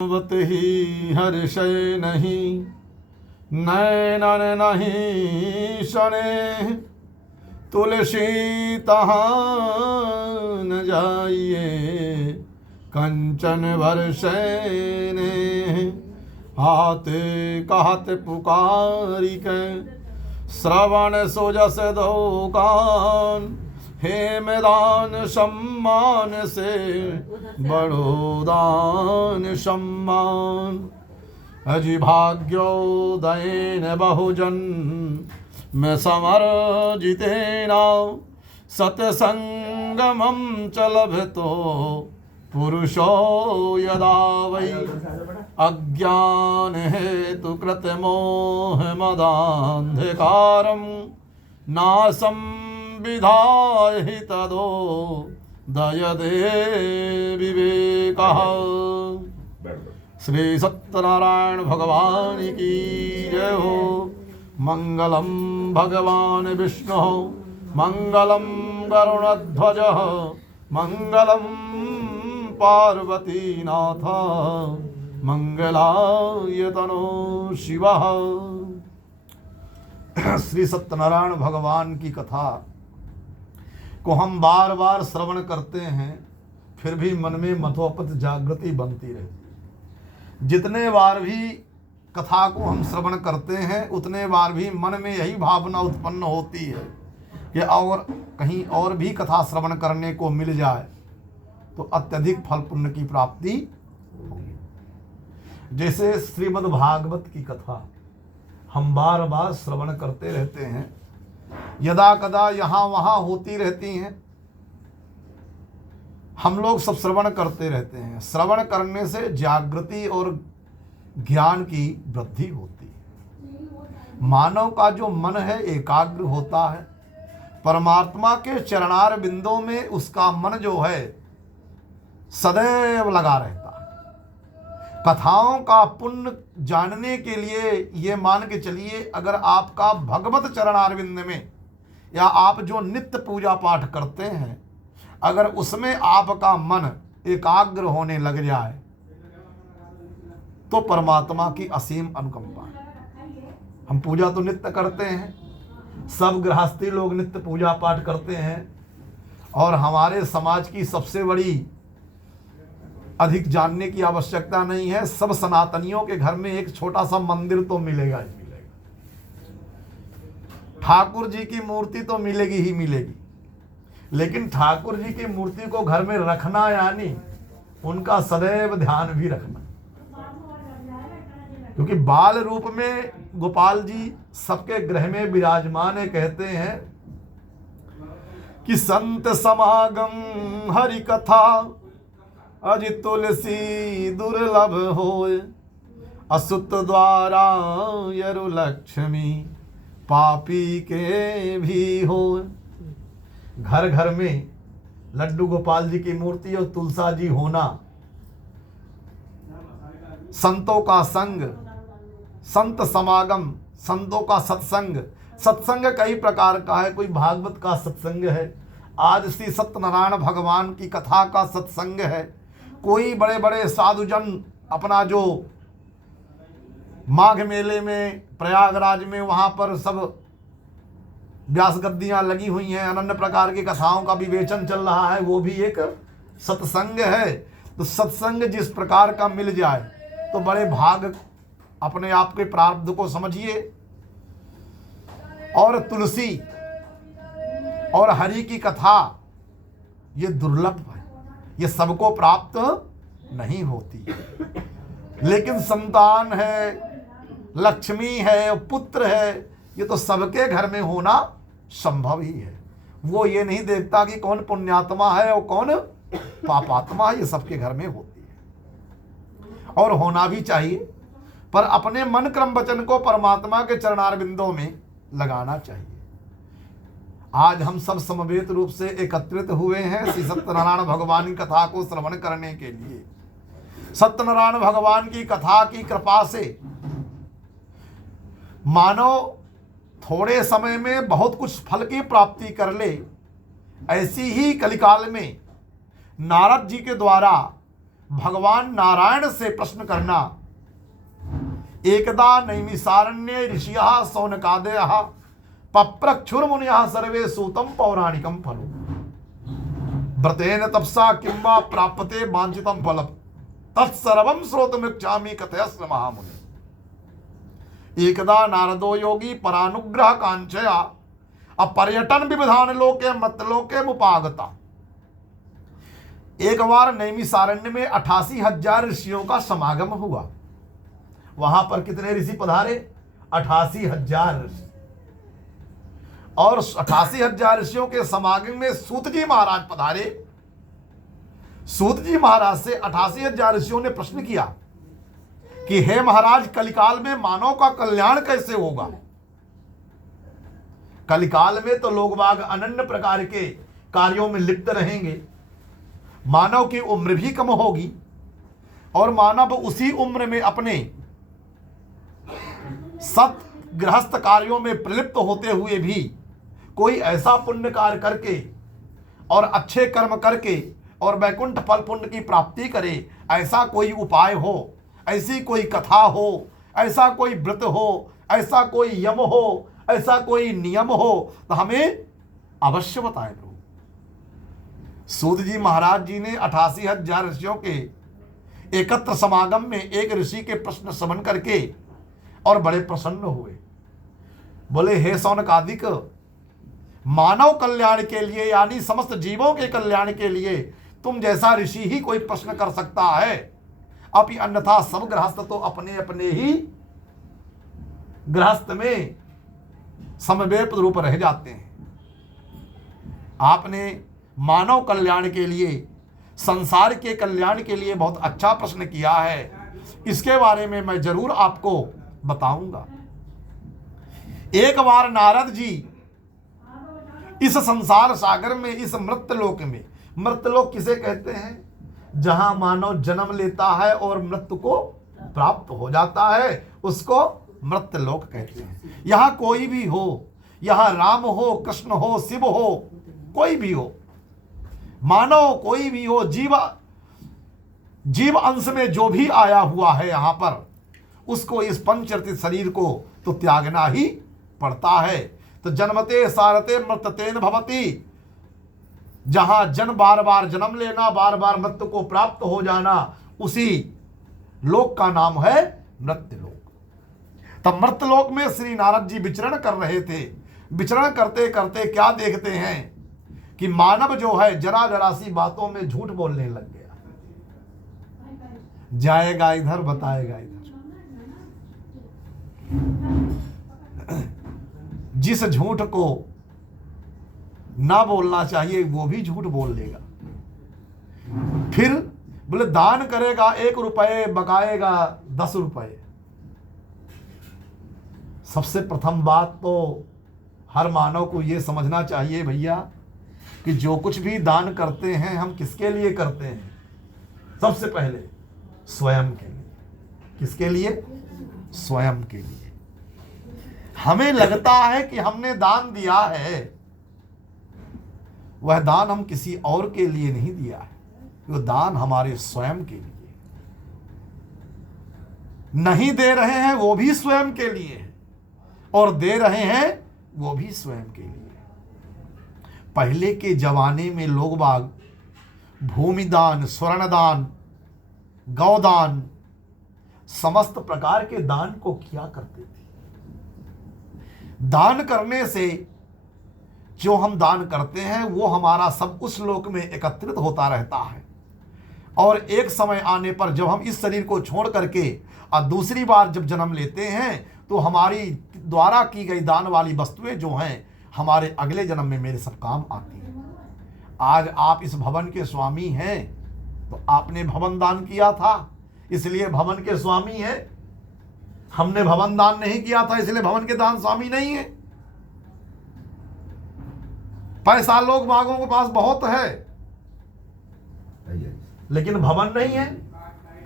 वत ही हर्षय नहीं, नैनन नहीं शने, तुलसी तहाँ न जाइए, कंचन वर्षे ने। हाथे कहत पुकारी के, श्रवण सोजस दो कान, हे मैदान सम्मान से बड़ो दान सम्मान। अजि भाग्योदयन बहुजन में समर जितेना, सतसंगमं च लभतो पुरुषो यदा वै। अज्ञान हेतु कृत मोह मदान्धकारं, नासं विधाहि तदो दयदे विवेकः। श्री सत्यनारायण भगवान की जय हो। मंगलम भगवान विष्णु, मंगलम गरुणध्वज, मंगलम पार्वती नाथ, मंगलाय तनो शिवः। श्री सत्यनारायण भगवान की कथा को हम बार बार श्रवण करते हैं, फिर भी मन में मथोपत जागृति बनती रहती। जितने बार भी कथा को हम श्रवण करते हैं, उतने बार भी मन में यही भावना उत्पन्न होती है कि और कहीं और भी कथा श्रवण करने को मिल जाए तो अत्यधिक फल पुण्य की प्राप्ति होगी। जैसे श्रीमद् भागवत की कथा हम बार बार श्रवण करते रहते हैं, यदा कदा यहाँ वहाँ होती रहती हैं, हम लोग सब श्रवण करते रहते हैं। श्रवण करने से जागृति और ज्ञान की वृद्धि होती है। मानव का जो मन है एकाग्र होता है, परमात्मा के चरणार बिंदों में उसका मन जो है सदैव लगा रहता है। कथाओं का पुण्य जानने के लिए ये मान के चलिए, अगर आपका भगवत चरणारविंद में या आप जो नित्य पूजा पाठ करते हैं, अगर उसमें आपका मन एकाग्र होने लग जाए तो परमात्मा की असीम अनुकंपा है। हम पूजा तो नित्य करते हैं, सब गृहस्थी लोग नित्य पूजा पाठ करते हैं, और हमारे समाज की सबसे बड़ी अधिक जानने की आवश्यकता नहीं है, सब सनातनियों के घर में एक छोटा सा मंदिर तो मिलेगा ही मिलेगा। ठाकुर जी की मूर्ति तो मिलेगी ही मिलेगी, लेकिन ठाकुर जी की मूर्ति को घर में रखना यानी उनका सदैव ध्यान भी रखना, क्योंकि बाल रूप में गोपाल जी सबके गृह में विराजमान है। कहते हैं कि संत समागम हरि कथा, अजि तुलसी दुर्लभ होय, असुत द्वारा यरु लक्ष्मी, पापी के भी हो। घर घर में लड्डू गोपाल जी की मूर्ति और तुलसा जी होना, संतों का संग, संत समागम, संतों का सत्संग। सत्संग कई प्रकार का है, कोई भागवत का सत्संग है, आज श्री सत्यनारायण भगवान की कथा का सत्संग है, कोई बड़े बड़े साधुजन अपना जो माघ मेले में प्रयागराज में वहाँ पर सब व्यास गद्दियाँ लगी हुई हैं, अनन्य प्रकार की कथाओं का विवेचन चल रहा है, वो भी एक सत्संग है। तो सत्संग जिस प्रकार का मिल जाए तो बड़े भाग अपने आप के प्रारब्ध को समझिए। और तुलसी और हरि की कथा ये दुर्लभ है, ये सबको प्राप्त नहीं होती है। लेकिन संतान है, लक्ष्मी है, पुत्र है, ये तो सबके घर में होना संभव ही है। वो ये नहीं देखता कि कौन पुण्यात्मा है और कौन पापात्मा है, ये सबके घर में होती है और होना भी चाहिए। पर अपने मन क्रम वचन को परमात्मा के चरणारविंदों में लगाना चाहिए। आज हम सब समवेत रूप से एकत्रित हुए हैं श्री सत्यनारायण भगवान की कथा को श्रवण करने के लिए। सत्यनारायण भगवान की कथा की कृपा से मानव थोड़े समय में बहुत कुछ फल की प्राप्ति कर ले। ऐसी ही कलिकाल में नारद जी के द्वारा भगवान नारायण से प्रश्न करना। एकदा नैमिसारण्ये ऋषियः शौनकादयः पप्रक्षुर्मुनयः सर्वे सूतं पौराणिकं फलम् व्रतेन तपसा किं वा प्राप्यते वाञ्छितं फलम् तत्सर्वं श्रोतुमिच्छामि कथयस्व महामुने। एकदा नारदो योगी परानुग्रह कांक्षया अपर्यटन विविधान लोके मृतलोके मुपागता। एक बार नैमिसारण्य में 88,000 ऋषियों का समागम हुआ। वहां पर कितने ऋषि पधारे? 88,000 ऋषि। और 88,000 ऋषियों के समागम में सूत जी महाराज पधारे। सूत जी महाराज से 88,000 ऋषियों ने प्रश्न किया कि हे महाराज, कलिकाल में मानव का कल्याण कैसे होगा? कलिकाल में तो लोग बाग अनन्य प्रकार के कार्यों में लिप्त रहेंगे, मानव की उम्र भी कम होगी और मानव उसी उम्र में अपने सत गृहस्थ कार्यों में प्रलिप्त होते हुए भी कोई ऐसा पुण्य कार्य करके और अच्छे कर्म करके और वैकुंठ फल पुण्य की प्राप्ति करे, ऐसा कोई उपाय हो, ऐसी कोई कथा हो, ऐसा कोई व्रत हो, ऐसा कोई यम हो, ऐसा कोई नियम हो तो हमें अवश्य बताएं प्रभु। सूत जी महाराज जी ने 88,000 ऋषियों के एकत्र समागम में एक ऋषि के प्रश्न श्रवण करके और बड़े प्रसन्न हुए। बोले, हे शौनकादिक, मानव कल्याण के लिए यानी समस्त जीवों के कल्याण के लिए तुम जैसा ऋषि ही कोई प्रश्न कर सकता है, अभी अन्यथा सब गृहस्थ तो अपने अपने ही गृहस्थ में समवेत रूप रह जाते हैं। आपने मानव कल्याण के लिए, संसार के कल्याण के लिए बहुत अच्छा प्रश्न किया है, इसके बारे में मैं जरूर आपको बताऊंगा। एक बार नारद जी इस संसार सागर में, इस मृत्यलोक में, मृत्यलोक किसे कहते हैं? जहां मानव जन्म लेता है और मृत्यु को प्राप्त हो जाता है, उसको मृत्यलोक कहते हैं। यहां कोई भी हो, यहां राम हो, कृष्ण हो, शिव हो, कोई भी हो, मानव कोई भी हो, जीव अंश में जो भी आया हुआ है यहां पर, उसको इस पंचरतित शरीर को तो त्यागना ही पड़ता है। तो जन्मते सारते मृत्यतेन भवति, जहां बार बार जन्म लेना, बार बार मृत्यु को प्राप्त हो जाना, उसी लोक का नाम है मृत्युलोक। तब मृत्यलोक में श्री नारद जी विचरण कर रहे थे। विचरण करते करते क्या देखते हैं कि मानव जो है जरा जरा सी बातों में झूठ बोलने लग गया। जाएगा इधर, बताएगा इधर। जिस झूठ को ना बोलना चाहिए वो भी झूठ बोल देगा। फिर बोले दान करेगा 1 रुपये, बकाएगा 10 रुपये। सबसे प्रथम बात तो हर मानव को ये समझना चाहिए भैया कि जो कुछ भी दान करते हैं हम किसके लिए करते हैं? सबसे पहले स्वयं के लिए। किसके लिए? स्वयं के लिए। हमें लगता है कि हमने दान दिया है, वह दान हम किसी और के लिए नहीं दिया है, वो दान हमारे स्वयं के लिए। नहीं दे रहे हैं वो भी स्वयं के लिए है, और दे रहे हैं वो भी स्वयं के लिए। पहले के जमाने में लोग बाग भूमिदान, स्वर्णदान, गौदान, समस्त प्रकार के दान को किया करते थे। दान करने से जो हम दान करते हैं वो हमारा सब उस लोक में एकत्रित होता रहता है, और एक समय आने पर जब हम इस शरीर को छोड़ करके और दूसरी बार जब जन्म लेते हैं तो हमारी द्वारा की गई दान वाली वस्तुएं जो हैं हमारे अगले जन्म में मेरे सब काम आती हैं। आज आप इस भवन के स्वामी हैं तो आपने भवन दान किया था, इसलिए भवन के स्वामी हैं। हमने भवन दान नहीं किया था इसलिए भवन के दान स्वामी नहीं है। पैसा लोग बागों के पास बहुत है लेकिन भवन नहीं है।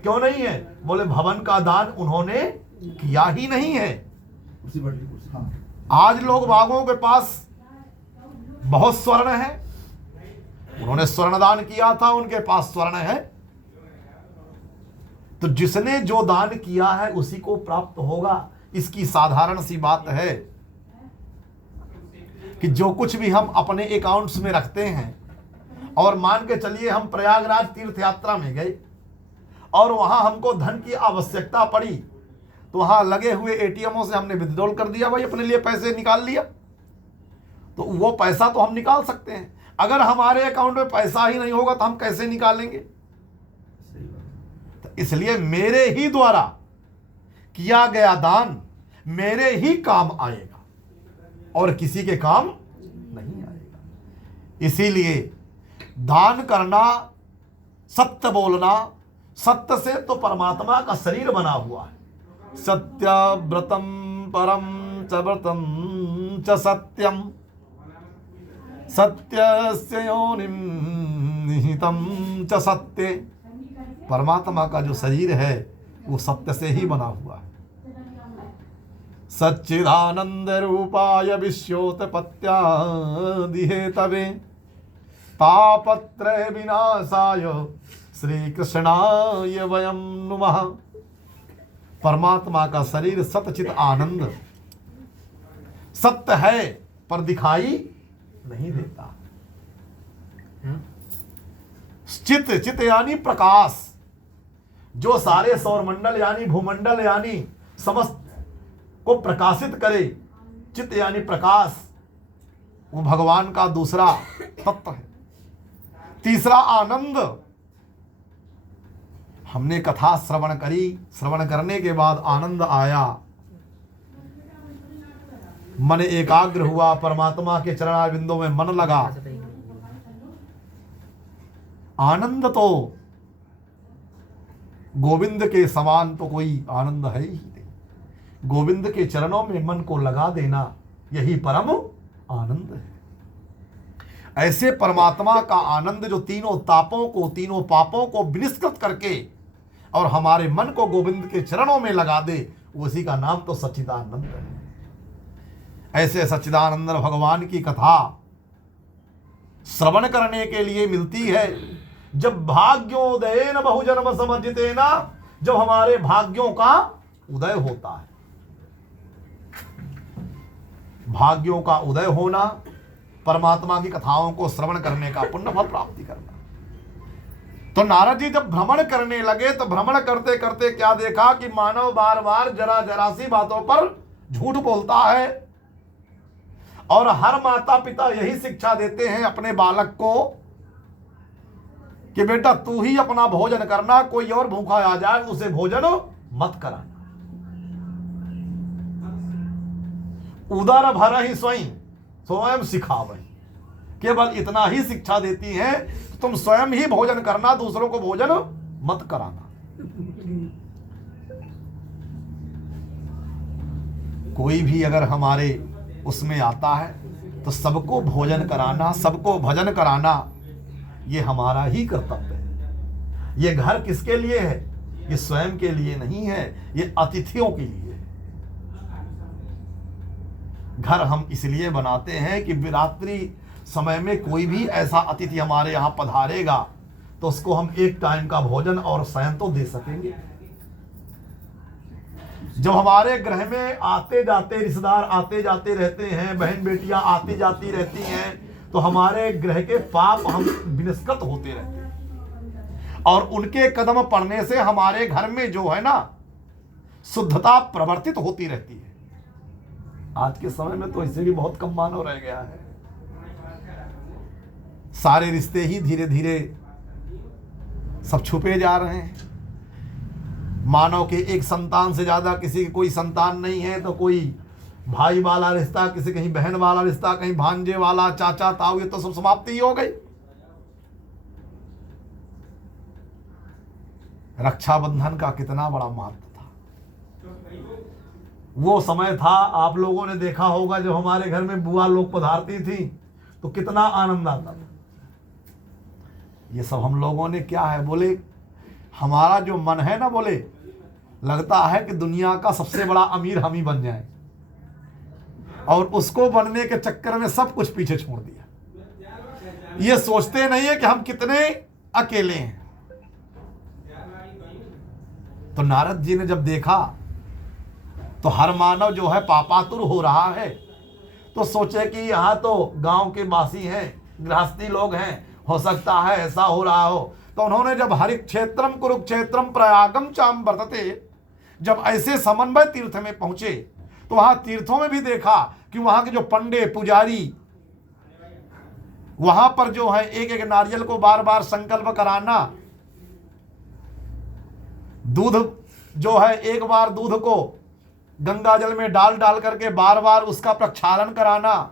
क्यों नहीं है? बोले भवन का दान उन्होंने किया ही नहीं है। आज लोग बागों के पास बहुत स्वर्ण है, उन्होंने स्वर्ण दान किया था, उनके पास स्वर्ण है, तो जिसने जो दान किया है उसी को प्राप्त होगा। इसकी साधारण सी बात है कि जो कुछ भी हम अपने अकाउंट्स में रखते हैं, और मान के चलिए हम प्रयागराज तीर्थ यात्रा में गए और वहां हमको धन की आवश्यकता पड़ी, तो वहां लगे हुए एटीएमों से हमने विथड्रॉल कर दिया, भाई अपने लिए पैसे निकाल लिया, तो वो पैसा तो हम निकाल सकते हैं। अगर हमारे अकाउंट में पैसा ही नहीं होगा तो हम कैसे निकालेंगे? तो इसलिए मेरे ही द्वारा किया गया दान मेरे ही काम आएगा और किसी के काम नहीं आएगा। इसीलिए दान करना, सत्य बोलना, सत्य से तो परमात्मा का शरीर बना हुआ है। सत्यव्रतम परम च व्रतम च सत्यम, सत्यस्य योनिम निहितम च सत्ये। परमात्मा का जो शरीर है वो सत्य से ही बना हुआ है। सच्चिदानंद रूपाय विश्वोत्पत्त्यादि हेतवे तापत्रय विनाशाय श्री कृष्णाय वयं नुमः। परमात्मा का शरीर सतचित आनंद सत्य है पर दिखाई नहीं देता। चित, चित यानी प्रकाश, जो सारे सौरमंडल यानी भूमंडल यानी समस्त को प्रकाशित करे। चित यानी प्रकाश, वो भगवान का दूसरा तत्व है। तीसरा आनंद। हमने कथा श्रवण करी, श्रवण करने के बाद आनंद आया, मन एकाग्र हुआ, परमात्मा के चरणारविंदों में मन लगा। आनंद तो गोविंद के समान तो कोई आनंद है ही नहीं। गोविंद के चरणों में मन को लगा देना यही परम आनंद है। ऐसे परमात्मा का आनंद जो तीनों तापों को, तीनों पापों को विनिष्कृत करके और हमारे मन को गोविंद के चरणों में लगा दे, उसी का नाम तो सच्चिदानंद है। ऐसे सच्चिदानंद भगवान की कथा श्रवण करने के लिए मिलती है जब भाग्योदयेन बहुजन्म समर्जितेन, जब हमारे भाग्यों का उदय होता है। भाग्यों का उदय होना, परमात्मा की कथाओं को श्रवण करने का पुण्य फल प्राप्ति करना। तो नारद जी जब भ्रमण करने लगे तो भ्रमण करते करते क्या देखा कि मानव बार बार जरा जरा सी बातों पर झूठ बोलता है, और हर माता पिता यही शिक्षा देते हैं अपने बालक को कि बेटा तू ही अपना भोजन करना, कोई और भूखा आ जाए उसे भोजन मत कराना। उदर भर ही स्वयं सिखावे, केवल इतना ही शिक्षा देती हैं, तुम स्वयं ही भोजन करना, दूसरों को भोजन मत कराना। कोई भी अगर हमारे उसमें आता है तो सबको भोजन कराना, सबको भजन कराना, ये हमारा ही कर्तव्य है। ये घर किसके लिए है? ये स्वयं के लिए नहीं है, ये अतिथियों के लिए है। घर हम इसलिए बनाते हैं कि रात्रि समय में कोई भी ऐसा अतिथि हमारे यहाँ पधारेगा तो उसको हम एक टाइम का भोजन और शयन तो दे सकेंगे। जब हमारे गृह में आते जाते रिश्तेदार आते जाते रहते हैं, बहन बेटियां आती जाती रहती हैं, तो हमारे गृह के पाप हम विनिष्कृत होते रहते हैं, और उनके कदम पड़ने से हमारे घर में जो है ना शुद्धता प्रवर्तित होती रहती है। आज के समय में तो इससे भी बहुत कम मानव रह गया है। सारे रिश्ते ही धीरे धीरे सब छुपे जा रहे हैं। मानव के एक संतान से ज्यादा किसी की कोई संतान नहीं है, तो कोई भाई वाला रिश्ता, किसी कहीं बहन वाला रिश्ता, कहीं भांजे वाला, चाचा ताऊ, ये तो सब समाप्ति ही हो गई। रक्षाबंधन का कितना बड़ा महत्व था। वो समय था, आप लोगों ने देखा होगा, जब हमारे घर में बुआ लोग पधारती थी तो कितना आनंद आता था। ये सब हम लोगों ने क्या है, बोले हमारा जो मन है ना, बोले लगता है कि दुनिया का सबसे बड़ा अमीर हम ही बन जाए, और उसको बनने के चक्कर में सब कुछ पीछे छोड़ दिया। ये सोचते नहीं है कि हम कितने अकेले हैं। तो नारद जी ने जब देखा तो हर मानव जो है पापातुर हो रहा है, तो सोचे कि यहाँ तो गांव के वासी हैं, गृहस्थी लोग हैं, हो सकता है ऐसा हो रहा हो। तो उन्होंने जब हरिक्षेत्रम कुरुक्षेत्रम प्रयागम चाम वर्तते, जब ऐसे समन्वय तीर्थ में पहुंचे तो वहां तीर्थों में भी देखा कि वहां के जो पंडे पुजारी, वहां पर जो है एक एक नारियल को बार बार संकल्प कराना, दूध जो है एक बार दूध को गंगा जल में डाल डाल करके बार बार उसका प्रक्षालन कराना,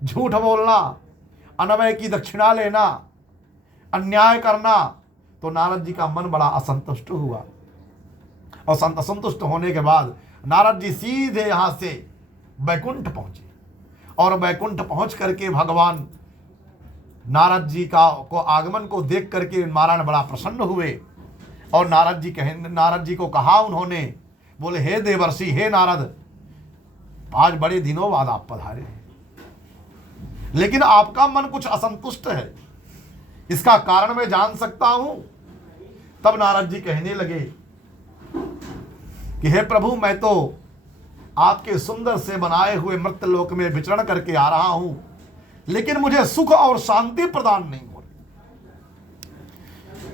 झूठ बोलना, अनवय की दक्षिणा लेना, अन्याय करना। तो नारद जी का मन बड़ा असंतुष्ट हुआ और असंतुष्ट होने के बाद नारद जी सीधे यहां से बैकुंठ पहुंचे और बैकुंठ पहुंच करके भगवान नारद जी को आगमन को देख करके नारायण बड़ा प्रसन्न हुए और नारद जी को कहा उन्होंने, बोले हे देवर्षि, हे नारद, आज बड़े दिनों बाद आप पधारे हैं, लेकिन आपका मन कुछ असंतुष्ट है, इसका कारण मैं जान सकता हूं। तब नारद जी कहने लगे कि हे प्रभु, मैं तो आपके सुंदर से बनाए हुए मर्त्यलोक में विचरण करके आ रहा हूं, लेकिन मुझे सुख और शांति प्रदान नहीं हो रही।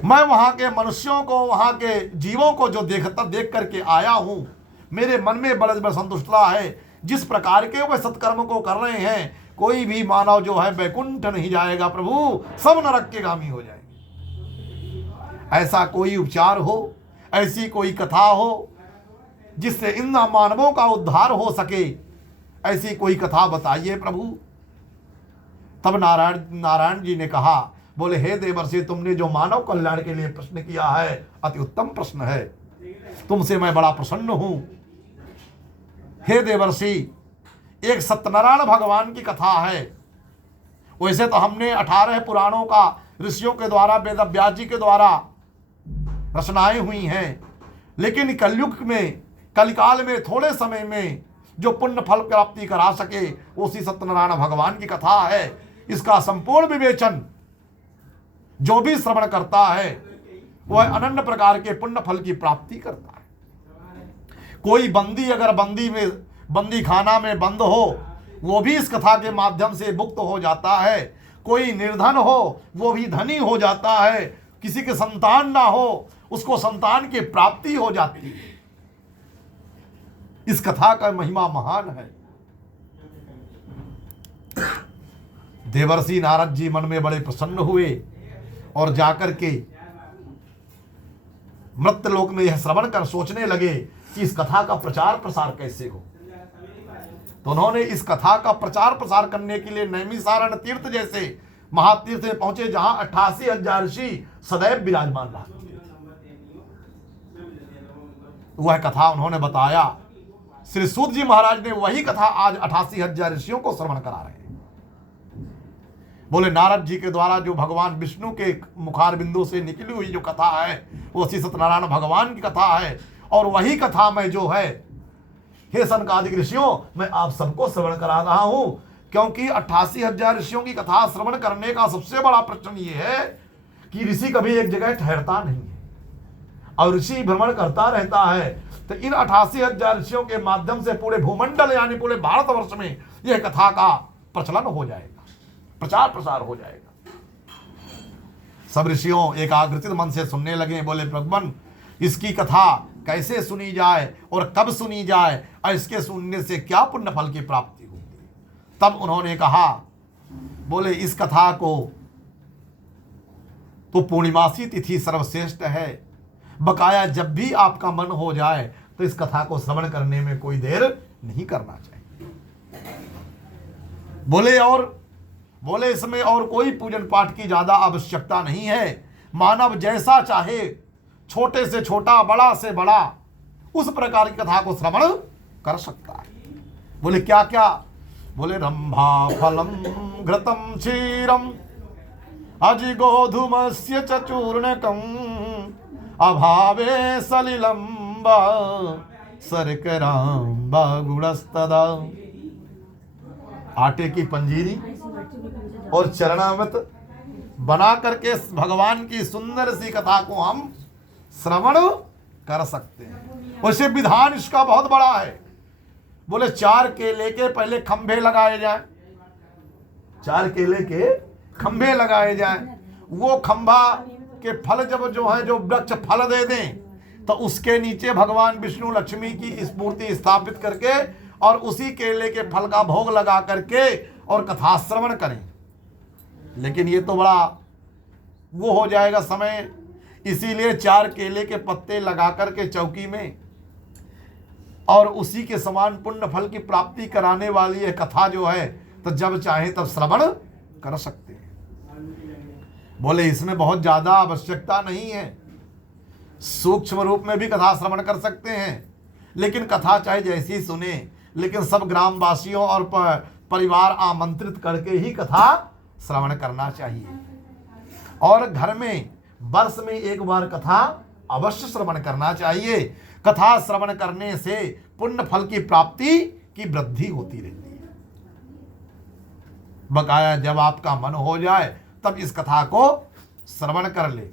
मैं वहां के मनुष्यों को, वहां के जीवों को जो देख करके आया हूं, मेरे मन में बड़ा संतुष्टता है। जिस प्रकार के वे सत्कर्म को कर रहे हैं, कोई भी मानव जो है बैकुंठ नहीं जाएगा प्रभु, सब नरक के गामी हो जाएंगे। ऐसा कोई उपचार हो, ऐसी कोई कथा हो जिससे इन मानवों का उद्धार हो सके, ऐसी कोई कथा बताइए प्रभु। तब नारायण जी ने कहा, बोले हे देवर्षि, तुमने जो मानव कल्याण के लिए प्रश्न किया है अति उत्तम प्रश्न है, तुमसे मैं बड़ा प्रसन्न हूं। हे देवर्षि, एक सत्यनारायण भगवान की कथा है। वैसे तो हमने 18 पुराणों का ऋषियों के द्वारा, वेद व्यास जी के द्वारा रचनाएं हुई हैं, लेकिन कलयुग में, कलिकाल में, थोड़े समय में जो पुण्य फल प्राप्ति करा सके, उसी सत्यनारायण भगवान की कथा है। इसका संपूर्ण विवेचन जो भी श्रवण करता है वह अनन्य प्रकार के पुण्य फल की प्राप्ति करता है। कोई बंदी अगर बंदी खाना में बंद हो, वो भी इस कथा के माध्यम से मुक्त हो जाता है। कोई निर्धन हो, वो भी धनी हो जाता है। किसी के संतान ना हो, उसको संतान की प्राप्ति हो जाती है। इस कथा का महिमा महान है। देवर्षि नारद जी मन में बड़े प्रसन्न हुए और जाकर के मृत्यलोक में यह श्रवण कर सोचने लगे कि इस कथा का प्रचार प्रसार कैसे हो। तो उन्होंने इस कथा का प्रचार प्रसार करने के लिए नैमिषारण्य तीर्थ जैसे महातीर्थ में पहुंचे, जहां 88,000 ऋषि सदैव विराजमान रहा। वह कथा उन्होंने बताया। श्री सूत जी महाराज ने वही कथा आज 88,000 ऋषियों को श्रवण करा रहे हैं। बोले नारद जी के द्वारा जो भगवान विष्णु के मुखार बिंदु से निकली हुई जो कथा है, वो श्री सत्यनारायण भगवान की कथा है। और वही कथा में जो है, हे सनकादिक ऋषियों, मैं आप सबको श्रवण करा रहा हूं, क्योंकि 88,000 ऋषियों की कथा श्रवण करने का सबसे बड़ा प्रश्न ये है कि ऋषि कभी एक जगह ठहरता नहीं है और ऋषि भ्रमण करता रहता है। तो इन 88,000 ऋषियों के माध्यम से पूरे भूमंडल यानी पूरे भारतवर्ष में यह कथा का प्रचलन हो जाएगा, प्रचार प्रसार हो जाएगा। सब ऋषियों एकाग्रचित मन से सुनने लगे। बोले भगवान, इसकी कथा कैसे सुनी जाए और कब सुनी जाए और इसके सुनने से क्या पुण्य फल की प्राप्ति होगी। तब उन्होंने कहा, बोले इस कथा को तो पूर्णिमासी तिथि सर्वश्रेष्ठ है, बकाया जब भी आपका मन हो जाए तो इस कथा को श्रवण करने में कोई देर नहीं करना चाहिए। बोले इसमें और कोई पूजन पाठ की ज्यादा आवश्यकता नहीं है। मानव जैसा चाहे, छोटे से छोटा, बड़ा से बड़ा, उस प्रकार की कथा को श्रवण कर सकता है। बोले क्या क्या? बोले रंभा फलम घृतम क्षीरम अजिगोधुमस्य च चूर्णकम अभावे सलिलंब शर्करांब गुणस्तदा। आटे की पंजीरी और चरणामृत बना करके भगवान की सुंदर सी कथा को हम श्रवण कर सकते हैं। वैसे विधान इसका बहुत बड़ा है। बोले 4 केले के पहले खंभे लगाए जाए, 4 केले के खंभे लगाए जाए। वो खंभा के फल जब जो है, जो वृक्ष फल दे दें, तो उसके नीचे भगवान विष्णु लक्ष्मी की इस मूर्ति स्थापित करके और उसी केले के फल का भोग लगा करके और कथा श्रवण करें। लेकिन ये तो बड़ा वो हो जाएगा समय, इसीलिए 4 केले के पत्ते लगा करके चौकी में और उसी के समान पुण्य फल की प्राप्ति कराने वाली यह कथा जो है, तो जब चाहे तब श्रवण कर सकते हैं। बोले इसमें बहुत ज्यादा आवश्यकता नहीं है, सूक्ष्म रूप में भी कथा श्रवण कर सकते हैं। लेकिन कथा चाहे जैसी सुने, लेकिन सब ग्रामवासियों और परिवार आमंत्रित करके ही कथा श्रवण करना चाहिए। और घर में वर्ष में एक बार कथा अवश्य श्रवण करना चाहिए। कथा श्रवण करने से पुण्य फल की प्राप्ति की वृद्धि होती रहती है। बकाया जब आपका मन हो जाए तब इस कथा को श्रवण कर ले,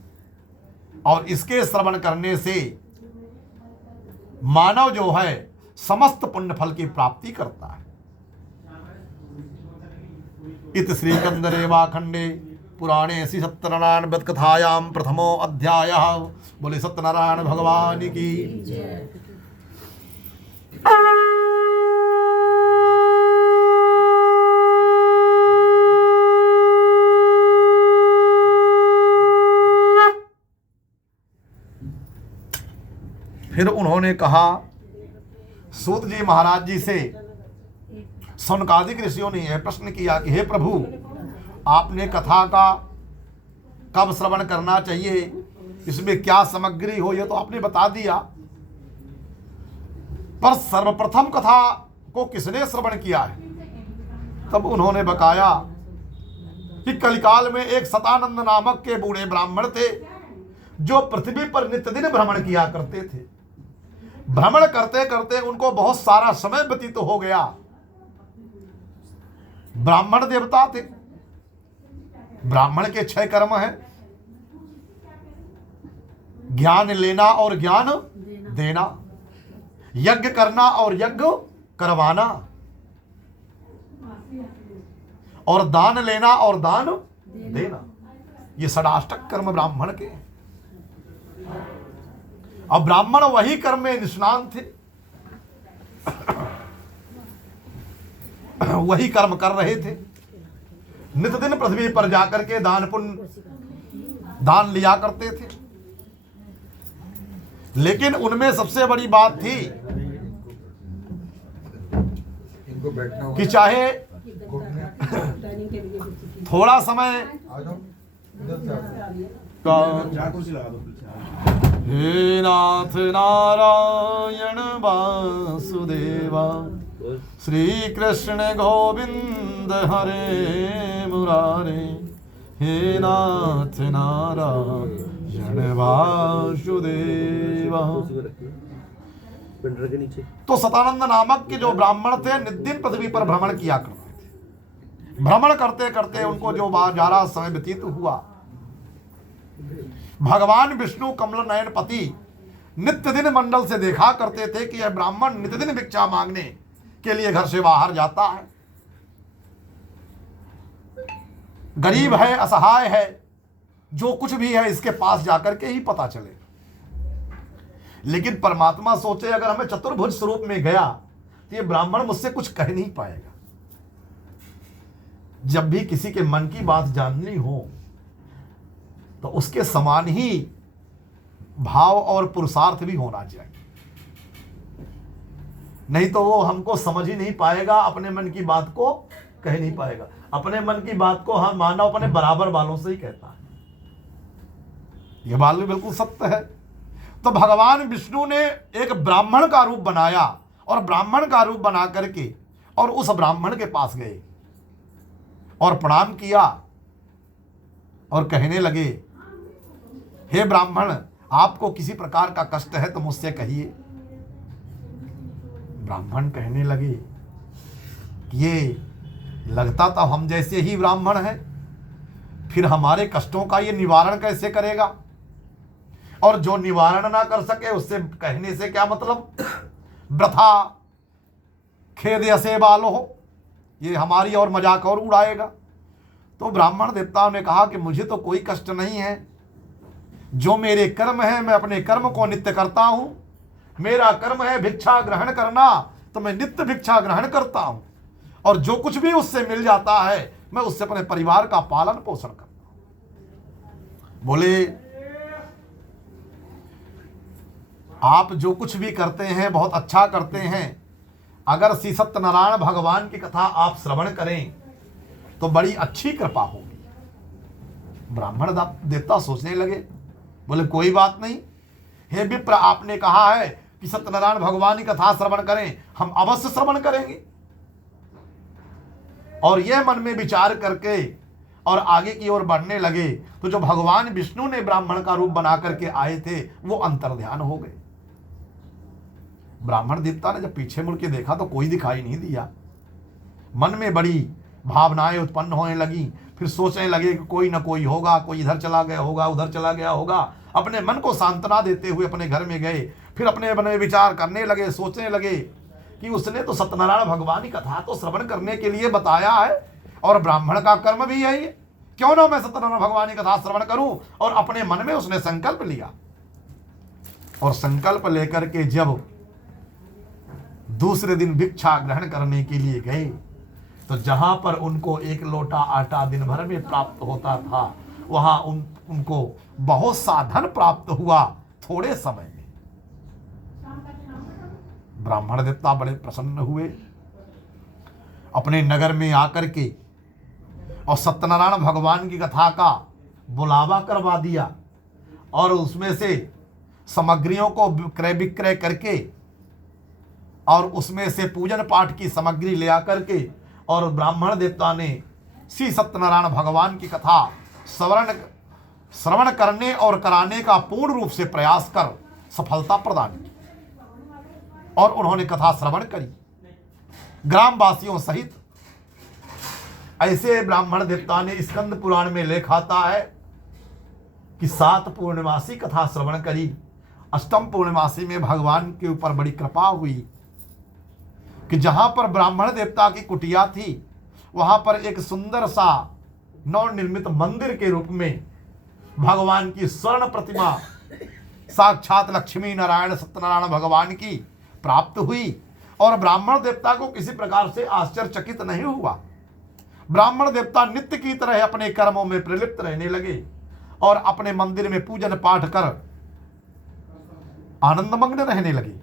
और इसके श्रवण करने से मानव जो है समस्त पुण्य फल की प्राप्ति करता है। इत श्री कंदरेवाखंडे पुराणे श्री सत्यनारायण व्रत कथायाम प्रथमो अध्यायः। बोले सत्यनारायण भगवान की। फिर उन्होंने कहा, सूत जी महाराज जी से सौनकादिक ऋषियों ने यह प्रश्न किया कि हे प्रभु, आपने कथा का कब श्रवण करना चाहिए, इसमें क्या सामग्री हो, यह तो आपने बता दिया, पर सर्वप्रथम कथा को किसने श्रवण किया है? तब उन्होंने बताया कि कलिकाल में एक सतानंद नामक के बूढ़े ब्राह्मण थे, जो पृथ्वी पर नित्य दिन भ्रमण किया करते थे। भ्रमण करते करते उनको बहुत सारा समय व्यतीत हो गया। ब्राह्मण देवता थे, ब्राह्मण के 6 कर्म हैं, ज्ञान लेना और ज्ञान देना, यज्ञ करना और यज्ञ करवाना, और दान लेना और दान देना। ये षडाष्टक कर्म ब्राह्मण के। अब ब्राह्मण वही कर्म में निष्णात थे, वही कर्म कर रहे थे। नित्य दिन पृथ्वी पर जाकर के दान पुण्य दान लिया करते थे। लेकिन उनमें सबसे बड़ी बात थी कि चाहे थोड़ा समय हे नाथ नारायण वासुदेवा श्री कृष्ण गोविंद हरे मुरारे, हे नाथ नारायण वासुदेवा। तो सतानंद नामक के जो ब्राह्मण थे नित्य पृथ्वी पर भ्रमण किया करते थे। भ्रमण करते करते उनको जो ज्यादा समय व्यतीत हुआ, भगवान विष्णु कमल नयन पति नित्य दिन मंडल से देखा करते थे कि यह ब्राह्मण नित्य दिन भिक्षा मांगने के लिए घर से बाहर जाता है, गरीब है, असहाय है, जो कुछ भी है इसके पास जाकर के ही पता चले। लेकिन परमात्मा सोचे अगर हमें चतुर्भुज स्वरूप में गया तो ये ब्राह्मण मुझसे कुछ कह नहीं पाएगा। जब भी किसी के मन की बात जाननी हो तो उसके समान ही भाव और पुरुषार्थ भी होना चाहिए, नहीं तो वो हमको समझ ही नहीं पाएगा, अपने मन की बात को कह नहीं पाएगा। अपने मन की बात को हम मानव अपने बराबर वालों से ही कहता है, यह बात भी बिल्कुल सत्य है। तो भगवान विष्णु ने एक ब्राह्मण का रूप बनाया और ब्राह्मण का रूप बना करके और उस ब्राह्मण के पास गए और प्रणाम किया और कहने लगे, हे ब्राह्मण, आपको किसी प्रकार का कष्ट है तो मुझसे कहिए। ब्राह्मण कहने लगे, ये लगता तो हम जैसे ही ब्राह्मण हैं, फिर हमारे कष्टों का ये निवारण कैसे करेगा? और जो निवारण ना कर सके उससे कहने से क्या मतलब, वृथा खेद असे बालो हो, ये हमारी और मजाक और उड़ाएगा। तो ब्राह्मण देवताओं ने कहा कि मुझे तो कोई कष्ट नहीं है, जो मेरे कर्म है मैं अपने कर्म को नित्य करता हूं। मेरा कर्म है भिक्षा ग्रहण करना, तो मैं नित्य भिक्षा ग्रहण करता हूं, और जो कुछ भी उससे मिल जाता है मैं उससे अपने परिवार का पालन पोषण करता हूं। बोले आप जो कुछ भी करते हैं बहुत अच्छा करते हैं, अगर श्री सत्यनारायण भगवान की कथा आप श्रवण करें तो बड़ी अच्छी कृपा होगी। ब्राह्मण देवता सोचने लगे, बोले कोई बात नहीं, हे विप्र आपने कहा है कि सत्यनारायण भगवान की कथा श्रवण करें, हम अवश्य श्रवण करेंगे। और यह मन में विचार करके और आगे की ओर बढ़ने लगे तो जो भगवान विष्णु ने ब्राह्मण का रूप बना करके आए थे वो अंतर्ध्यान हो गए। ब्राह्मण देवता ने जब पीछे मुड़ के देखा तो कोई दिखाई नहीं दिया। मन में बड़ी भावनाएं उत्पन्न होने लगी। फिर सोचने लगे कि कोई ना कोई होगा, कोई इधर चला गया होगा, उधर चला गया होगा। अपने मन को सांत्वना देते हुए अपने घर में गए। फिर अपने मन में विचार करने लगे, सोचने लगे कि उसने तो सत्यनारायण भगवान की कथा तो श्रवण करने के लिए बताया है, और ब्राह्मण का कर्म भी यही है, क्यों ना मैं सत्यनारायण भगवान की कथा श्रवण करूं। और अपने मन में उसने संकल्प लिया, और संकल्प लेकर के जब दूसरे दिन भिक्षा ग्रहण करने के लिए गए तो जहां पर उनको एक लोटा आटा दिन भर में प्राप्त होता था, वहां उनको बहुत सा धन प्राप्त हुआ थोड़े समय में। ब्राह्मण देवता बड़े प्रसन्न हुए, अपने नगर में आकर के और सत्यनारायण भगवान की कथा का बुलावा करवा दिया, और उसमें से सामग्रियों को क्रय विक्रय करके और उसमें से पूजन पाठ की सामग्री ले आकर के, और ब्राह्मण देवता ने श्री सत्यनारायण भगवान की कथा श्रवण करने और कराने का पूर्ण रूप से प्रयास कर सफलता प्रदान की। और उन्होंने कथा श्रवण करी ग्रामवासियों सहित। ऐसे ब्राह्मण देवता ने स्कंद पुराण में लेख आता है कि 7 पूर्णमासी कथा श्रवण करी। अष्टम पूर्णमासी में भगवान के ऊपर बड़ी कृपा हुई कि जहां पर ब्राह्मण देवता की कुटिया थी वहां पर एक सुंदर सा नवनिर्मित मंदिर के रूप में भगवान की स्वर्ण प्रतिमा साक्षात लक्ष्मी नारायण सत्यनारायण भगवान की प्राप्त हुई। और ब्राह्मण देवता को किसी प्रकार से आश्चर्यचकित नहीं हुआ। ब्राह्मण देवता नित्य की तरह अपने कर्मों में प्रलिप्त रहने लगे और अपने मंदिर में पूजन पाठ कर आनंदमग्न रहने लगे।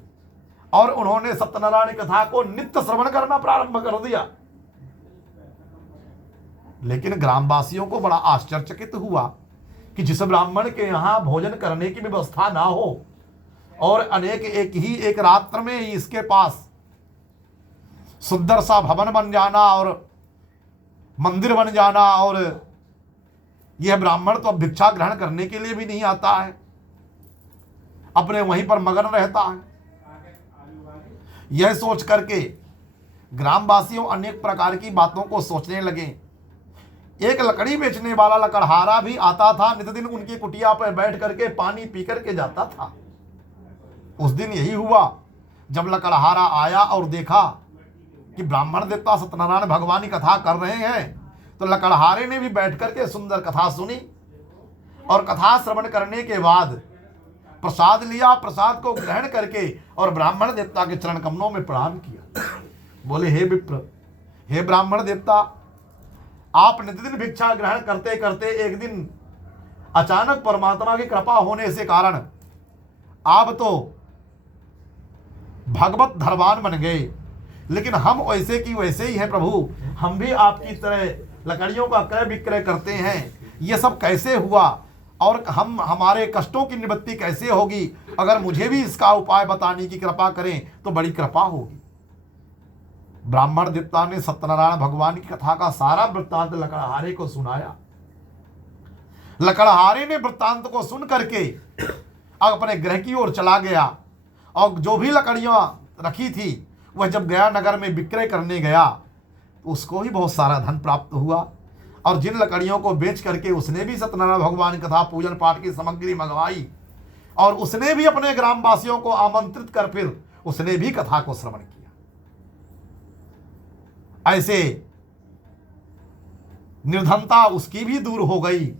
और उन्होंने सत्यनारायण कथा को नित्य श्रवण करना प्रारंभ कर दिया। लेकिन ग्रामवासियों को बड़ा आश्चर्यचकित हुआ कि जिस ब्राह्मण के यहां भोजन करने की व्यवस्था ना हो और एक रात्र में ही इसके पास सुंदर सा भवन बन जाना और मंदिर बन जाना, और यह ब्राह्मण तो अब भिक्षा ग्रहण करने के लिए भी नहीं आता है, अपने वहीं पर मगन रहता है। यह सोच करके ग्रामवासियों अनेक प्रकार की बातों को सोचने लगे। एक लकड़ी बेचने वाला लकड़हारा भी आता था, नित्य दिन उनकी कुटिया पर बैठ करके पानी पी करके जाता था। उस दिन यही हुआ, जब लकड़हारा आया और देखा कि ब्राह्मण देवता सत्यनारायण भगवान की कथा कर रहे हैं, तो लकड़हारे ने भी बैठ करके सुंदर कथा सुनी। और कथा श्रवण करने के बाद प्रसाद लिया, प्रसाद को ग्रहण करके और ब्राह्मण देवता के चरण कमलों में प्रणाम किया। बोले हे विप्र, हे ब्राह्मण देवता, आप नित्यदिन भिक्षा ग्रहण करते करते एक दिन अचानक परमात्मा की कृपा होने से कारण आप तो भगवत धर्मान बन गए, लेकिन हम वैसे की वैसे ही हैं प्रभु। हम भी आपकी तरह लकड़ियों का क्रय विक्रय करते हैं। ये सब कैसे हुआ और हम हमारे कष्टों की निवृत्ति कैसे होगी? अगर मुझे भी इसका उपाय बताने की कृपा करें तो बड़ी कृपा होगी। ब्राह्मण देवता ने सत्यनारायण भगवान की कथा का सारा वृत्तांत लकड़हारे को सुनाया। लकड़हारे ने वृत्तांत को सुन करके अपने गृह की ओर चला गया, और जो भी लकड़ियां रखी थी वह जब गया नगर में विक्रय करने गया तो उसको ही बहुत सारा धन प्राप्त हुआ। और जिन लकड़ियों को बेच करके उसने भी सत्यनारायण भगवान की कथा पूजन पाठ की सामग्री मंगवाई, और उसने भी अपने ग्रामवासियों को आमंत्रित कर फिर उसने भी कथा को श्रवण किया। ऐसे निर्धनता उसकी भी दूर हो गई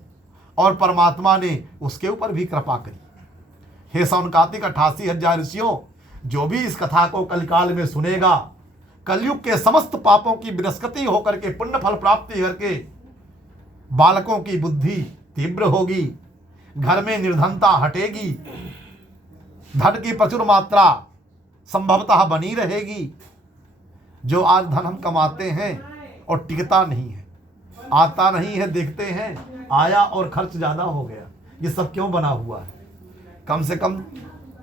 और परमात्मा ने उसके ऊपर भी कृपा करी। हे सौनकादिक 88,000 ऋषियों, जो भी इस कथा को कलकाल में सुनेगा, कलयुग के समस्त पापों की विनस्पति होकर के पुण्य फल प्राप्ति करके बालकों की बुद्धि तीव्र होगी, घर में निर्धनता हटेगी, धन की प्रचुर मात्रा संभवतः बनी रहेगी। जो आज धन हम कमाते हैं और टिकता नहीं है, आता नहीं है, देखते हैं आया और खर्च ज़्यादा हो गया, ये सब क्यों बना हुआ है? कम से कम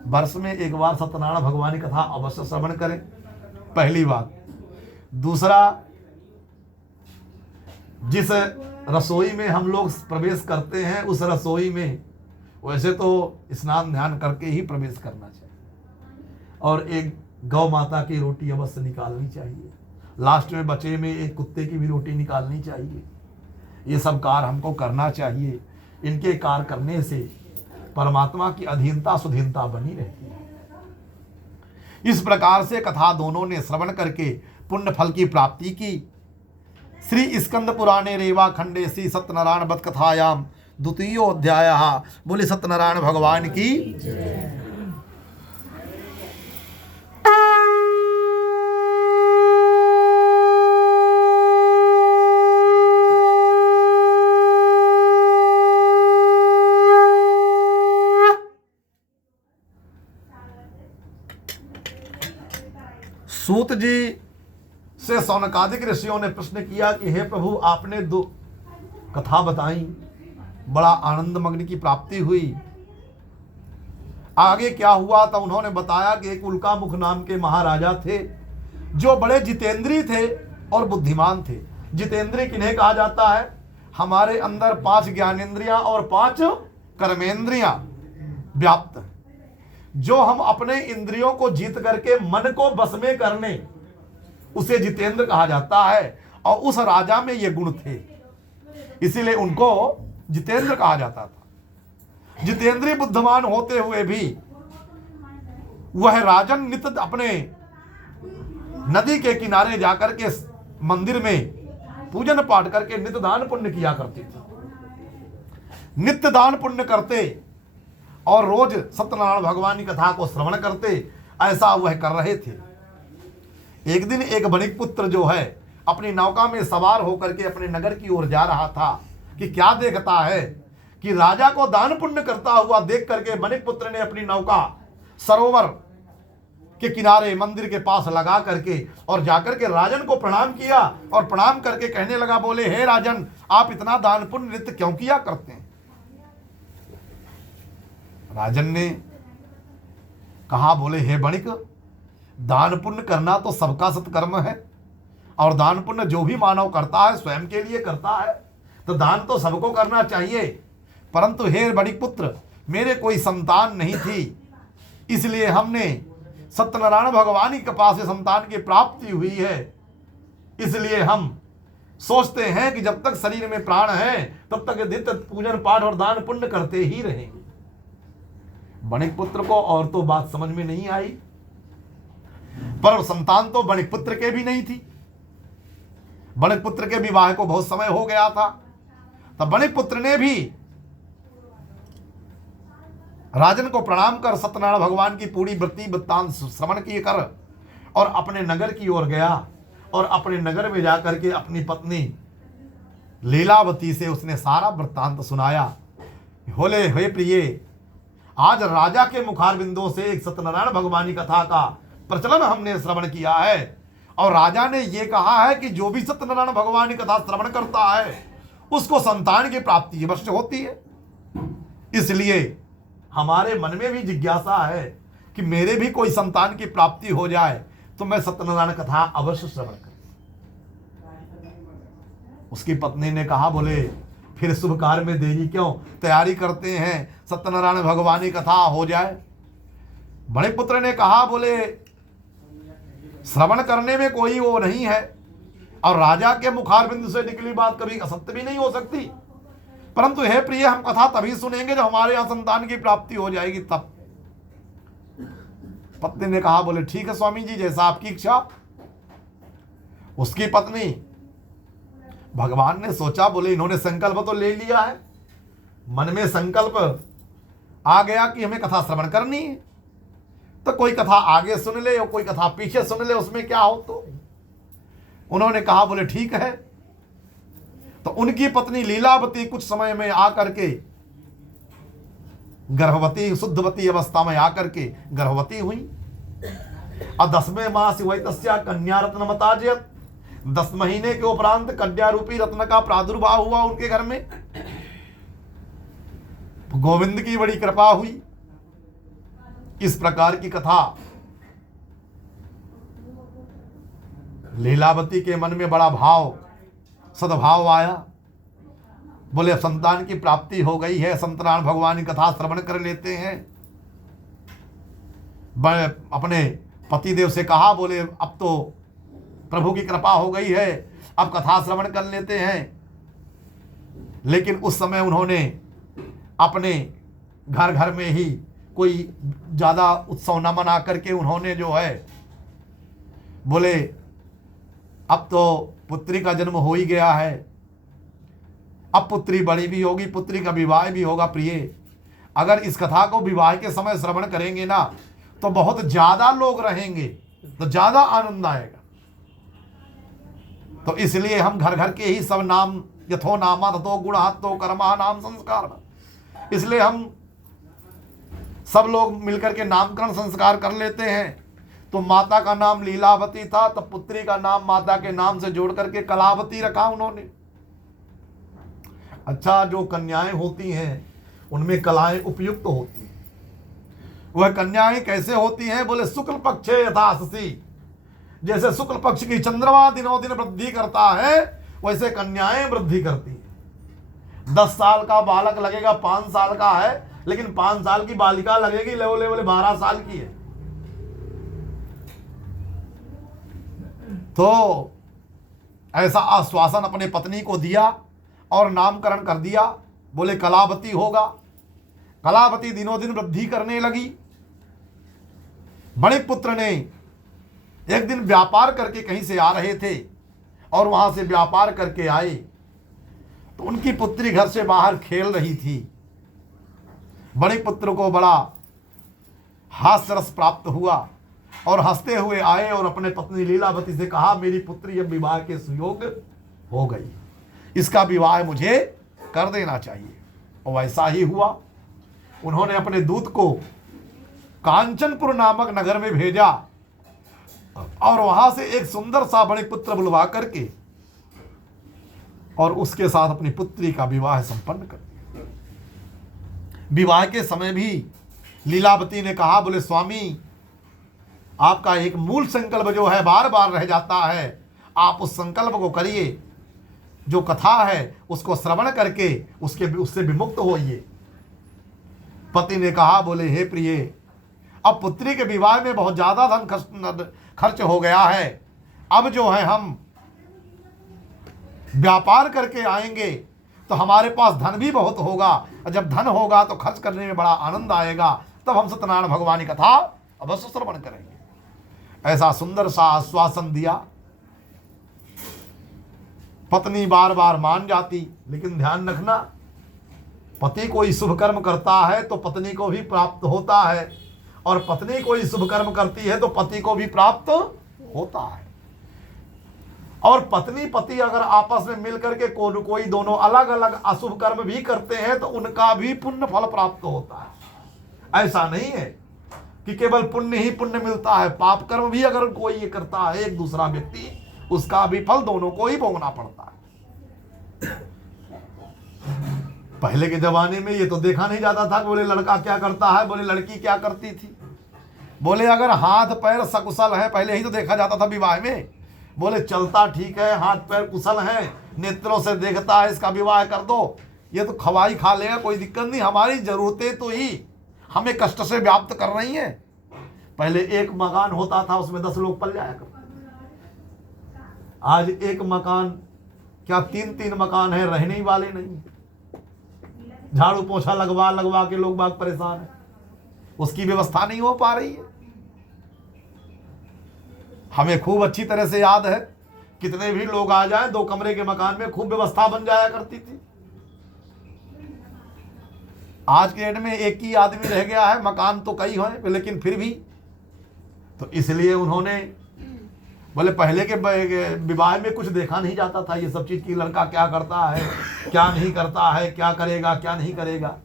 वर्ष में एक बार सत्यनारायण भगवान की कथा अवश्य श्रवण करें, पहली बात। दूसरा, जिस रसोई में हम लोग प्रवेश करते हैं उस रसोई में वैसे तो स्नान ध्यान करके ही प्रवेश करना चाहिए और एक गौ माता की रोटी अवश्य निकालनी चाहिए, लास्ट में बचे में एक कुत्ते की भी रोटी निकालनी चाहिए। ये सब कार्य हमको करना चाहिए। इनके कार्य करने से परमात्मा की अधीनता सुधीनता बनी रहती है। इस प्रकार से कथा दोनों ने श्रवण करके पुण्य फल की प्राप्ति की। श्री स्कंद पुराणे रेवा खंडे श्री सत्यनारायण बत कथायाम द्वितीयोऽध्याय। बोले सत्यनारायण भगवान की। सूत जी से सौनकादिक ऋषियों ने प्रश्न किया कि हे प्रभु, आपने दो कथा बताई, बड़ा आनंद मग्न की प्राप्ति हुई, आगे क्या हुआ? तो उन्होंने बताया कि एक उल्कामुख नाम के महाराजा थे जो बड़े जितेंद्रीय थे और बुद्धिमान थे। जितेंद्रीय किन्हें कहा जाता है? हमारे अंदर 5 ज्ञानेंद्रियां और 5 कर्मेंद्रियां व्याप्त हैं। जो हम अपने इंद्रियों को जीत करके मन को बस में करने, उसे जितेंद्र कहा जाता है। और उस राजा में ये गुण थे, इसीलिए उनको जितेंद्र कहा जाता था। जितेंद्रीय बुद्धिमान होते हुए भी वह राजन नित्य अपने नदी के किनारे जाकर के मंदिर में पूजन पाठ करके नित्य दान पुण्य किया करते थे। नित्य दान पुण्य करते और रोज सत्यनारायण भगवान की कथा को श्रवण करते, ऐसा वह कर रहे थे। एक दिन एक वणिक पुत्र जो है अपनी नौका में सवार होकर के अपने नगर की ओर जा रहा था कि क्या देखता है कि राजा को दान पुण्य करता हुआ देख करके वणिक पुत्र ने अपनी नौका सरोवर के किनारे मंदिर के पास लगा करके और जाकर के राजन को प्रणाम किया और प्रणाम करके कहने लगा, बोले हे राजन, आप इतना दान पुण्य नित्य क्यों किया करते हैं? राजन ने कहा, बोले हे वणिक, दान पुण्य करना तो सबका सत्कर्म है और दान पुण्य जो भी मानव करता है स्वयं के लिए करता है, तो दान तो सबको करना चाहिए। परंतु हे वणिक पुत्र, मेरे कोई संतान नहीं थी, इसलिए हमने सत्यनारायण भगवान की कृपा से संतान की प्राप्ति हुई है। इसलिए हम सोचते हैं कि जब तक शरीर में प्राण है तब तक नित्य पूजन पाठ और दान पुण्य करते ही रहेंगे। वणिक पुत्र को और तो बात समझ में नहीं आई, पर संतान तो वणिक पुत्र के भी नहीं थी। वणिक पुत्र के विवाह को बहुत समय हो गया था। तब वणिक पुत्र ने भी राजन को प्रणाम कर सत्यनारायण भगवान की पूरी वृत्ति वृत्तांत श्रवण किए कर और अपने नगर की ओर गया और अपने नगर में जाकर के अपनी पत्नी लीलावती से उसने सारा वृत्तांत सुनाया। बोले हे प्रिय, आज राजा के मुखारबिंदों से एक सत्यनारायण भगवान की कथा का प्रचलन हमने श्रवण किया है और राजा ने यह कहा है कि जो भी सत्यनारायण भगवान की कथा श्रवण करता है उसको संतान की प्राप्ति अवश्य होती है। इसलिए हमारे मन में भी जिज्ञासा है कि मेरे भी कोई संतान की प्राप्ति हो जाए तो मैं सत्यनारायण कथा अवश्य श्रवण करूं। उसकी पत्नी ने कहा, बोले फिर शुभ कार्य में देरी क्यों, तैयारी करते हैं, सत्यनारायण भगवान की कथा हो जाए। वणिक पुत्र ने कहा, बोले श्रवण करने में कोई वो नहीं है और राजा के मुखारबिंद से निकली बात कभी असत्य भी नहीं हो सकती। परंतु हे प्रिय, हम कथा तभी सुनेंगे जब हमारे यहां संतान की प्राप्ति हो जाएगी तब। पत्नी ने कहा, बोले ठीक है स्वामी जी, जैसा आपकी इच्छा। उसकी पत्नी, भगवान ने सोचा, बोले इन्होंने संकल्प तो ले लिया है, मन में संकल्प आ गया कि हमें कथा श्रवण करनी है, तो कोई कथा आगे सुन ले और कोई कथा पीछे सुन ले, उसमें क्या हो। तो उन्होंने कहा, बोले ठीक है। तो उनकी पत्नी लीलावती कुछ समय में आकर के गर्भवती, शुद्धवती अवस्था में आकर के गर्भवती हुई। और 10वें मास वही तस्या कन्या रत्न मताजयत, 10 महीने के उपरांत कन्या रूपी रत्न का प्रादुर्भाव हुआ उनके घर में। गोविंद की बड़ी कृपा हुई। इस प्रकार की कथा लीलावती के मन में बड़ा भाव, सद्भाव आया। बोले संतान की प्राप्ति हो गई है, सत्यनारायण भगवान की कथा श्रवण कर लेते हैं। अपने पतिदेव से कहा, बोले अब तो प्रभु की कृपा हो गई है, अब कथा श्रवण कर लेते हैं। लेकिन उस समय उन्होंने अपने घर घर में ही कोई ज़्यादा उत्सव न मना करके उन्होंने जो है, बोले अब तो पुत्री का जन्म हो ही गया है, अब पुत्री बड़ी भी होगी, पुत्री का विवाह भी होगा। प्रिय, अगर इस कथा को विवाह के समय श्रवण करेंगे ना तो बहुत ज़्यादा लोग रहेंगे, तो ज़्यादा आनंद आएगा। तो इसलिए हम घर घर के ही सब नाम, यथो नामा तथो गुणा तो कर्मा नाम संस्कार, इसलिए हम सब लोग मिलकर के नामकरण संस्कार कर लेते हैं। तो माता का नाम लीलावती था, तो पुत्री का नाम माता के नाम से जोड़ करके कलावती रखा उन्होंने। अच्छा, जो कन्याएं होती हैं उनमें कलाएं उपयुक्त होती हैं। वह कन्याएं कैसे होती हैं? बोले शुक्ल पक्षे यथासि, जैसे शुक्ल पक्ष की चंद्रमा दिनों दिन वृद्धि करता है वैसे कन्याएं वृद्धि करती है। 10 साल का बालक लगेगा 5 साल का है, लेकिन 5 साल की बालिका लगेगी ले 12 साल की है। तो ऐसा आश्वासन अपने पत्नी को दिया और नामकरण कर दिया। बोले कलावती होगा। कलावती दिनों दिन वृद्धि करने लगी। बड़े पुत्र ने एक दिन व्यापार करके कहीं से आ रहे थे और वहां से व्यापार करके आए तो उनकी पुत्री घर से बाहर खेल रही थी। बड़े पुत्र को बड़ा हास्य रस प्राप्त हुआ और हंसते हुए आए और अपने पत्नी लीलावती से कहा, मेरी पुत्री अब विवाह के सुयोग हो गई, इसका विवाह मुझे कर देना चाहिए। और वैसा ही हुआ। उन्होंने अपने दूत को कांचनपुर नामक नगर में भेजा और वहां से एक सुंदर सा बड़े पुत्र बुलवा करके और उसके साथ अपनी पुत्री का विवाह संपन्न कर दिया। विवाह के समय भी लीलावती ने कहा, बोले स्वामी, आपका एक मूल संकल्प जो है बार बार रह जाता है, आप उस संकल्प को करिए। जो कथा है उसको श्रवण करके उससे विमुक्त होइए। पति ने कहा, बोले हे प्रिय, अब पुत्री के विवाह में बहुत ज्यादा धन खर्च हो गया है, अब जो है हम व्यापार करके आएंगे तो हमारे पास धन भी बहुत होगा, और जब धन होगा तो खर्च करने में बड़ा आनंद आएगा, तब हम सत्यनारायण भगवान की कथा अवश्य श्रवण करेंगे। ऐसा सुंदर सा आश्वासन दिया। पत्नी बार बार मान जाती, लेकिन ध्यान रखना, पति कोई शुभ कर्म करता है तो पत्नी को भी प्राप्त होता है, और पत्नी कोई शुभ कर्म करती है तो पति को भी प्राप्त होता है। और पत्नी पति अगर आपस में मिलकर के कोई दोनों अलग अलग अशुभ कर्म भी करते हैं तो उनका भी पुण्य फल प्राप्त होता है। ऐसा नहीं है कि केवल पुण्य ही पुण्य मिलता है, पाप कर्म भी अगर कोई ये करता है एक दूसरा व्यक्ति, उसका भी फल दोनों को ही भोगना पड़ता है। पहले के जमाने में ये तो देखा नहीं जाता था, बोले लड़का क्या करता है, बोले लड़की क्या करती थी। बोले अगर हाथ पैर सकुशल है, पहले ही तो देखा जाता था विवाह में, बोले चलता ठीक है, हाथ पैर कुशल है, नेत्रों से देखता है, इसका विवाह कर दो, ये तो खवाई खा लेगा, कोई दिक्कत नहीं, हमारी जरूरतें तो ही हमें कष्ट से व्याप्त कर रही हैं। पहले एक मकान होता था, उसमें 10 लोग पल जाया करते। आज एक मकान क्या 3-3 मकान है, रहने ही वाले नहीं। झाड़ू पोछा लगवा लगवा के लोग बाग परेशान है, उसकी व्यवस्था नहीं हो पा रही है। हमें खूब अच्छी तरह से याद है, कितने भी लोग आ जाएं, 2 कमरे के मकान में खूब व्यवस्था बन जाया करती थी। आज के डेट में एक ही आदमी रह गया है, मकान तो कई हैं लेकिन फिर भी, तो इसलिए उन्होंने बोले पहले के विवाह में कुछ देखा नहीं जाता था ये सब चीज की, लड़का क्या करता है क्या नहीं करता है, क्या करेगा क्या नहीं करेगा।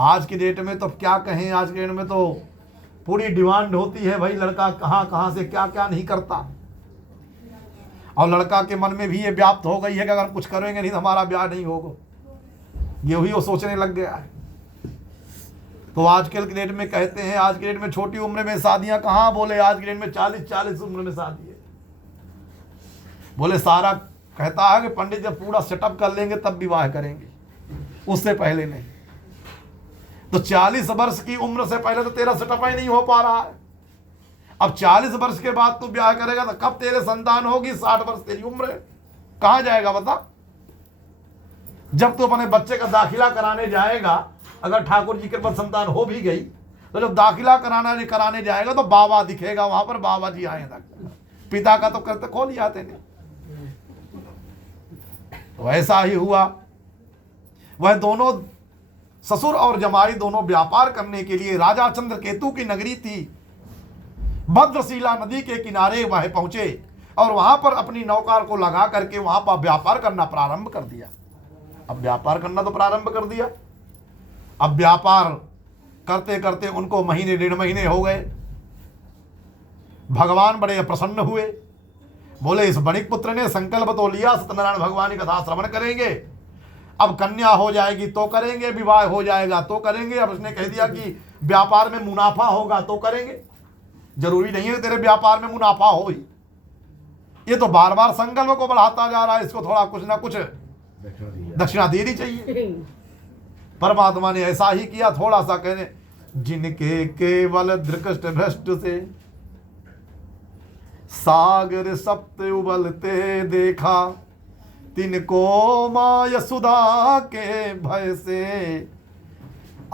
आज की डेट में तो क्या कहें, आज के डेट में तो पूरी डिमांड होती है भाई, लड़का कहाँ कहाँ से क्या क्या नहीं करता। और लड़का के मन में भी ये व्याप्त हो गई है कि अगर कुछ करेंगे नहीं तो हमारा ब्याह नहीं होगा, ये भी वो सोचने लग गया है। तो आजकल के डेट में कहते हैं, आज के डेट में छोटी उम्र में शादियां कहाँ, बोले आज के डेट में 40 उम्र में शादी है। बोले सारा कहता है कि पंडित जब पूरा सेटअप कर लेंगे तब विवाह करेंगे, उससे पहले नहीं। तो 40 वर्ष की उम्र से पहले तो तेरा सेटअप ही नहीं हो पा रहा है। अब 40 वर्ष के बाद तू ब्याह करेगा तो कब तेरे संतान होगी, 60 वर्ष तेरी उम्र है, कहां जाएगा बता। जब तू अपने बच्चे का दाखिला कराने जाएगा, अगर ठाकुर जी के पास संतान हो भी गई तो जब दाखिला कराने जाएगा तो बाबा दिखेगा वहां पर, बाबा जी आए, पिता का तो करते खोल जाते नहीं। वैसा ही हुआ। वह दोनों ससुर और जमाई दोनों व्यापार करने के लिए राजा चंद्रकेतु की नगरी थी भद्रशिला नदी के किनारे वह पहुंचे और वहां पर अपनी नौका को लगा करके वहां पर व्यापार करना प्रारंभ कर दिया। अब व्यापार करना तो प्रारंभ कर दिया। अब व्यापार करते करते उनको महीने 1.5 महीने हो गए। भगवान बड़े प्रसन्न हुए, बोले इस बणिक पुत्र ने संकल्प तो लिया सत्यनारायण भगवान की कथा श्रवण करेंगे, अब कन्या हो जाएगी तो करेंगे, विवाह हो जाएगा तो करेंगे। अब उसने कह दिया कि व्यापार में मुनाफा होगा तो करेंगे, जरूरी नहीं है तेरे व्यापार में मुनाफा हो ही। ये तो बार बार संकल्प को बढ़ाता जा रहा है, इसको थोड़ा कुछ ना कुछ दक्षिणा देनी चाहिए। परमात्मा ने ऐसा ही किया, थोड़ा सा कहने, जिनके केवल दृष्ट भ्रष्ट से सागर सप्त उबलते देखा, तिनको माय सुधा के भय से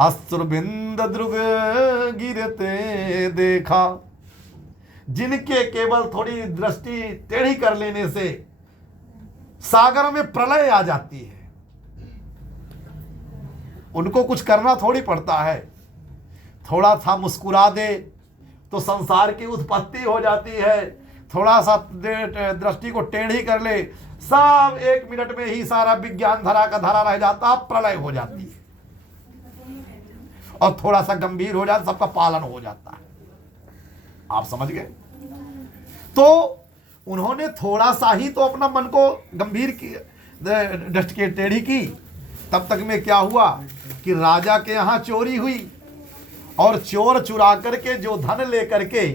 अश्रुबिंद द्रुग गिरते देखा। जिनके केवल थोड़ी दृष्टि टेढ़ी कर लेने से सागर में प्रलय आ जाती है, उनको कुछ करना थोड़ी पड़ता है, थोड़ा सा मुस्कुरा दे तो संसार की उत्पत्ति हो जाती है, थोड़ा सा दृष्टि को टेढ़ी कर ले, सब 1 मिनट में ही सारा विज्ञान धरा का धरा रह जाता, प्रलय हो जाती है। और थोड़ा सा गंभीर हो जाता, सबका पालन हो जाता है। आप समझ गए। तो उन्होंने थोड़ा सा ही तो अपना मन को गंभीर की, दृष्टि के टेढ़ी की। तब तक में क्या हुआ कि राजा के यहाँ चोरी हुई और चोर चुरा करके जो धन लेकर के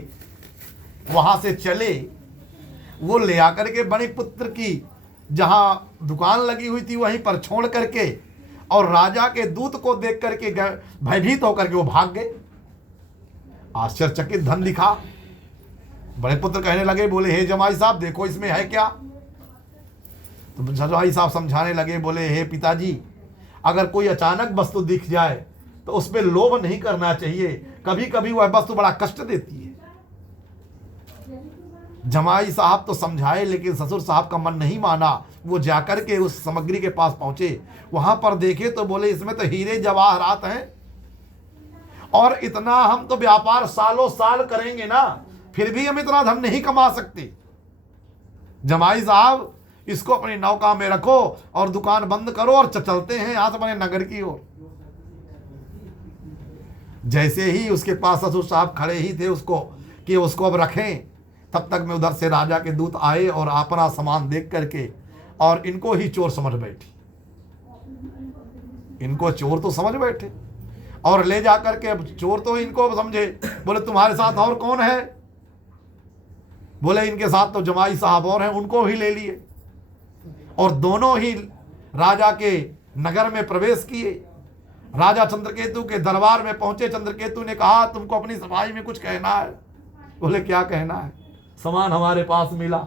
वहां से चले, वो ले आकर के बणिक पुत्र की जहां दुकान लगी हुई थी वहीं पर छोड़ करके, और राजा के दूत को देख करके भयभीत होकर के वो भाग गए। आश्चर्यचकित धन दिखा। बड़े पुत्र कहने लगे, बोले हे जमाई साहब देखो इसमें है क्या। तो जमाई साहब समझाने लगे, बोले हे पिताजी, अगर कोई अचानक वस्तु दिख जाए तो उस पर लोभ नहीं करना चाहिए, कभी कभी वह वस्तु बड़ा कष्ट देती है। जमाई साहब तो समझाए लेकिन ससुर साहब का मन नहीं माना। वो जाकर के उस सामग्री के पास पहुंचे, वहां पर देखे तो बोले इसमें तो हीरे जवाहरात हैं, और इतना हम तो व्यापार सालों साल करेंगे ना, फिर भी हम इतना धन नहीं कमा सकते। जमाई साहब इसको अपनी नौका में रखो और दुकान बंद करो और चलते हैं यहां से अपने नगर की ओर। जैसे ही उसके पास ससुर साहब खड़े ही थे उसको कि उसको अब रखें, तब तक में उधर से राजा के दूत आए और अपना सामान देख करके और इनको ही चोर समझ बैठी। इनको चोर तो समझ बैठे और ले जाकर के, चोर तो इनको समझे, बोले तुम्हारे साथ और कौन है। बोले इनके साथ तो जमाई साहब और हैं, उनको ही ले लिए और दोनों ही राजा के नगर में प्रवेश किए। राजा चंद्रकेतु के दरबार में पहुंचे। चंद्रकेतु ने कहा तुमको अपनी सफाई में कुछ कहना है। बोले क्या कहना है, सामान हमारे पास मिला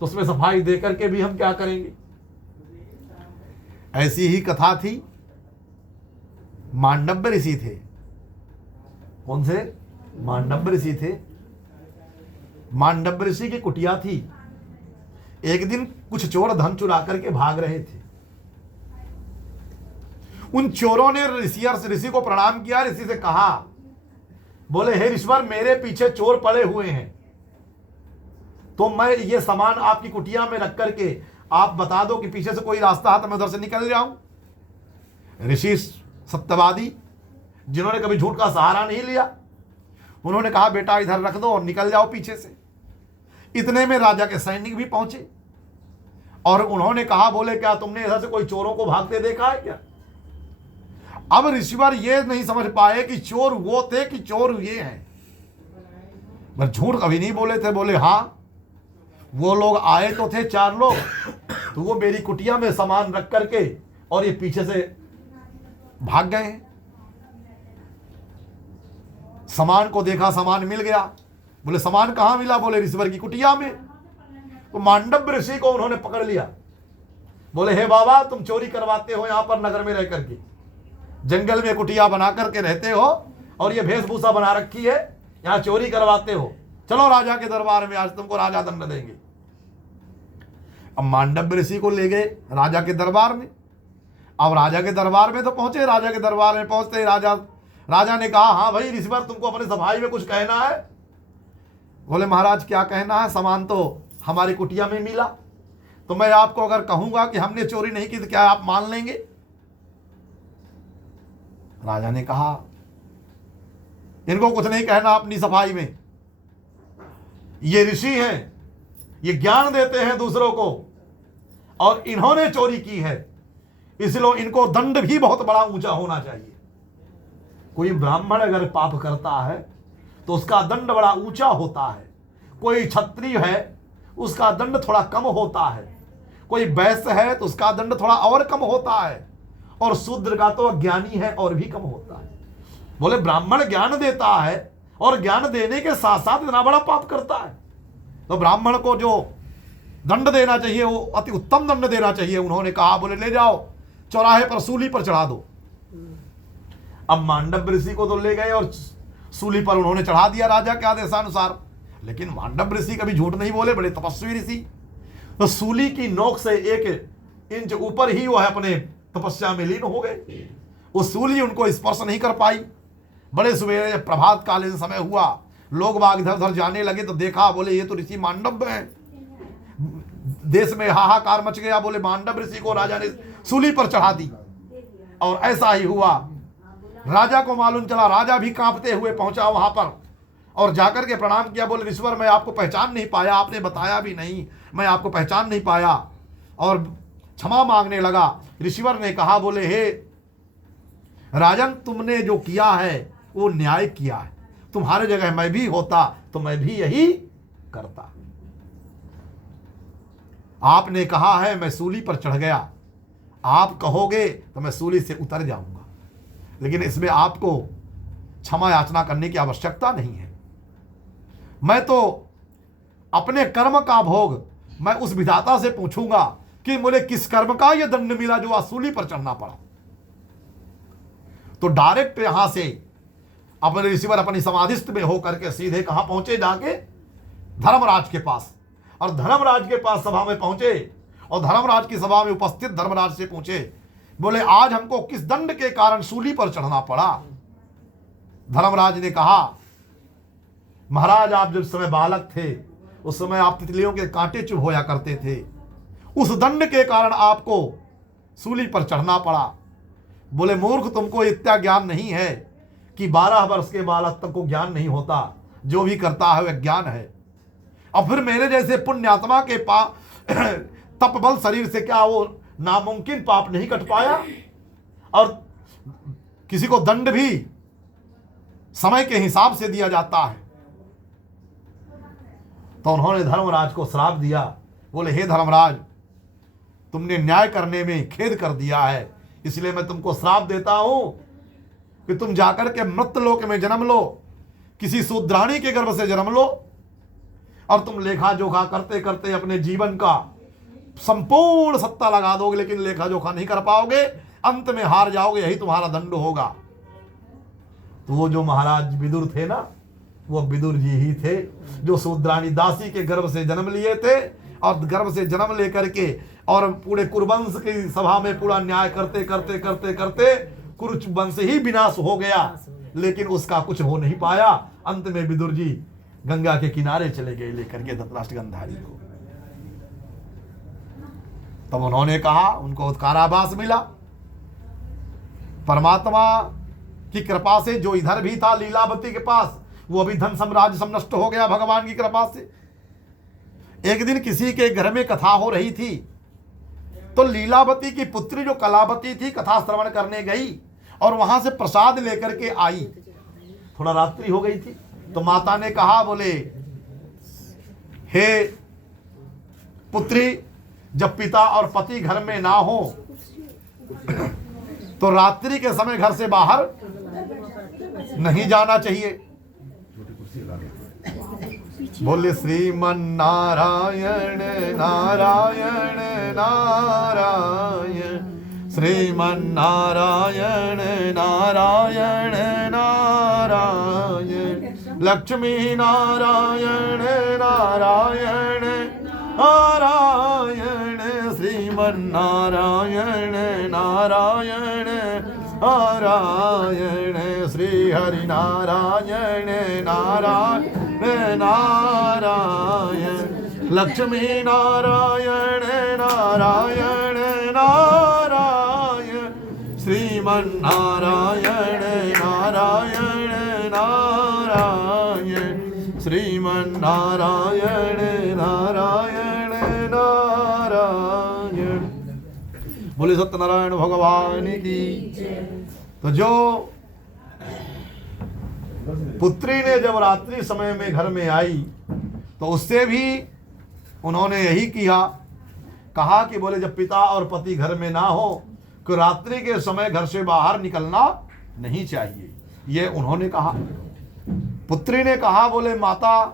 तो उसमें सफाई देकर के भी हम क्या करेंगे। ऐसी ही कथा थी मांडव्य ऋषि थे। कौन से? मांडव्य ऋषि थे। मांडव्य ऋषि की कुटिया थी। एक दिन कुछ चोर धन चुरा करके भाग रहे थे। उन चोरों ने ऋषि को प्रणाम किया। ऋषि से कहा, बोले हे ऋषिवर, मेरे पीछे चोर पड़े हुए हैं, तो मैं ये सामान आपकी कुटिया में रख करके आप बता दो कि पीछे से कोई रास्ता है तो मैं उधर से निकल जाऊं। ऋषि सत्यवादी, जिन्होंने कभी झूठ का सहारा नहीं लिया, उन्होंने कहा बेटा इधर रख दो और निकल जाओ पीछे से। इतने में राजा के सैनिक भी पहुंचे और उन्होंने कहा, बोले क्या तुमने इधर से कोई चोरों को भागते देखा है क्या? अब ऋषिवर ये नहीं समझ पाए कि चोर वो थे कि चोर ये हैं। पर झूठ कभी नहीं बोले थे। बोले हाँ, वो लोग आए तो थे 4 लोग, तो वो मेरी कुटिया में सामान रख करके और ये पीछे से भाग गए हैं। सामान को देखा, सामान मिल गया। बोले सामान कहां मिला? बोले ऋषिवर की कुटिया में। तो मांडव्य ऋषि को उन्होंने पकड़ लिया। बोले हे बाबा, तुम चोरी करवाते हो यहां पर नगर में रह करके, जंगल में कुटिया बना करके रहते हो और ये वेशभूषा बना रखी है, यहां चोरी करवाते हो। चलो राजा के दरबार में, आज तुमको राजा दंड देंगे। अब मांडव्य ऋषि को ले गए राजा के दरबार में। अब राजा के दरबार में तो पहुंचे। राजा के दरबार में पहुंचते राजा ने कहा, हाँ भाई ऋषिवर, तुमको अपने सफाई में कुछ कहना है? बोले महाराज क्या कहना है, सामान तो हमारी कुटिया में मिला, तो मैं आपको अगर कहूंगा कि हमने चोरी नहीं की तो क्या आप मान लेंगे? राजा ने कहा, इनको कुछ नहीं कहना अपनी सफाई में, ये ऋषि हैं, ये ज्ञान देते हैं दूसरों को और इन्होंने चोरी की है, इसलिए इनको दंड भी बहुत बड़ा ऊंचा होना चाहिए। कोई ब्राह्मण अगर पाप करता है तो उसका दंड बड़ा ऊंचा होता है। कोई क्षत्रिय है उसका दंड थोड़ा कम होता है। कोई वैश्य है तो उसका दंड थोड़ा और कम होता है, और शूद्र का तो ज्ञानी है और भी कम होता है। बोले ब्राह्मण ज्ञान देता है और ज्ञान देने के साथ साथ इतना बड़ा पाप करता है, तो ब्राह्मण को जो दंड देना चाहिए वो अति उत्तम दंड देना चाहिए। उन्होंने कहा, बोले ले जाओ चौराहे पर सूली पर चढ़ा दो। अब मांडव्य ऋषि को तो ले गए और सूली पर उन्होंने चढ़ा दिया राजा के आदेशानुसार। लेकिन मांडव्य ऋषि कभी झूठ नहीं बोले, बड़े तपस्वी ऋषि। तो सूली की नोक से 1 इंच ऊपर ही वो है अपने तपस्या में लीन हो गए। वो सूली उनको स्पर्श नहीं कर पाई। बड़े सवेरे प्रभात कालीन समय हुआ, लोग बाग इधर उधर जाने लगे तो देखा, बोले ये तो ऋषि मांडव्य हैं। देश में हाहाकार मच गया। बोले मांडव्य ऋषि को राजा ने सूली पर चढ़ा दी। और ऐसा ही हुआ, राजा को मालूम चला। राजा भी कांपते हुए पहुंचा वहां पर और जाकर के प्रणाम किया। बोले ऋषिवर, मैं आपको पहचान नहीं पाया, आपने बताया भी नहीं, मैं आपको पहचान नहीं पाया, और क्षमा मांगने लगा। ऋषिवर ने कहा, बोले हे राजन, तुमने जो किया है वो न्याय किया है। तुम्हारे जगह मैं भी होता तो मैं भी यही करता। आपने कहा है मैं सूली पर चढ़ गया, आप कहोगे तो मैं सूली से उतर जाऊंगा, लेकिन इसमें आपको क्षमा याचना करने की आवश्यकता नहीं है। मैं तो अपने कर्म का भोग मैं उस विधाता से पूछूंगा कि मुझे किस कर्म का यह दंड मिला जो आज सूली पर चढ़ना पड़ा। तो डायरेक्ट यहां से अपने ऋषिवर अपनी समाधिस्थ में होकर के सीधे कहां पहुंचे? जाके धर्मराज के पास। और धर्मराज के पास सभा में पहुंचे और धर्मराज की सभा में उपस्थित धर्मराज से पूछे, बोले आज हमको किस दंड के कारण सूली पर चढ़ना पड़ा? धर्मराज ने कहा, महाराज आप जब समय बालक थे उस समय आप तितलियों के कांटे चुभोया करते थे, उस दंड के कारण आपको सूली पर चढ़ना पड़ा। बोले मूर्ख, तुमको इतना ज्ञान नहीं है कि 12 वर्ष के बालक तक को ज्ञान नहीं होता, जो भी करता है वह ज्ञान है। और फिर मेरे जैसे पुण्यात्मा के तप बल शरीर से क्या वो नामुमकिन पाप नहीं कट पाया? और किसी को दंड भी समय के हिसाब से दिया जाता है। तो उन्होंने धर्मराज को श्राप दिया। बोले हे धर्मराज, तुमने न्याय करने में खेद कर दिया है, इसलिए मैं तुमको श्राप देता हूं कि तुम जाकर के मृत्यलोक में जन्म लो, किसी शूद्राणी के गर्भ से जन्म लो, और तुम लेखा जोखा करते करते अपने जीवन का संपूर्ण सत्ता लगा दोगे, लेकिन लेखा जोखा नहीं कर पाओगे, अंत में हार जाओगे, यही तुम्हारा दंड होगा। तो वो जो महाराज विदुर थे ना, वो विदुर जी ही थे जो शूद्राणी दासी के गर्भ से जन्म लिए थे, और गर्भ से जन्म लेकर के और पूरे कुरुवंश की सभा में पूरा न्याय करते करते करते करते कुरुवंश ही विनाश हो गया, लेकिन उसका कुछ हो नहीं पाया। अंत में विदुर जी गंगा के किनारे चले गए लेकर के धृतराष्ट्र गांधारी को। तब उन्होंने कहा, उनको कारावास मिला। परमात्मा की कृपा से जो इधर भी था लीलावती के पास, वो अभी धन साम्राज्य सब नष्ट हो गया भगवान की कृपा से। एक दिन किसी के घर में कथा हो रही थी, तो लीलावती की पुत्री जो कलावती थी कथा श्रवण करने गई और वहां से प्रसाद लेकर के आई। थोड़ा रात्रि हो गई थी, तो माता ने कहा, बोले हे पुत्री, जब पिता और पति घर में ना हो तो रात्रि के समय घर से बाहर नहीं जाना चाहिए। बोले श्रीमन नारायण नारायण नारायण, श्रीमन नारायण नारायण नारायण, लक्ष्मी नारायण नारायण नारायण, श्रीमन नारायण नारायण नारायण, श्री हरि नारायण नारायण नारायण, लक्ष्मी नारायण नारायण नारायण, श्रीमन नारायण नारायण नारायण, श्रीमन नारायण नारायण नारायण। बोले सत्यनारायण भगवान की। तो जो पुत्री ने जब रात्रि समय में घर में आई तो उससे भी उन्होंने यही किया, कहा कि बोले जब पिता और पति घर में ना हो तो रात्रि के समय घर से बाहर निकलना नहीं चाहिए, ये उन्होंने कहा। पुत्री ने कहा, बोले माता,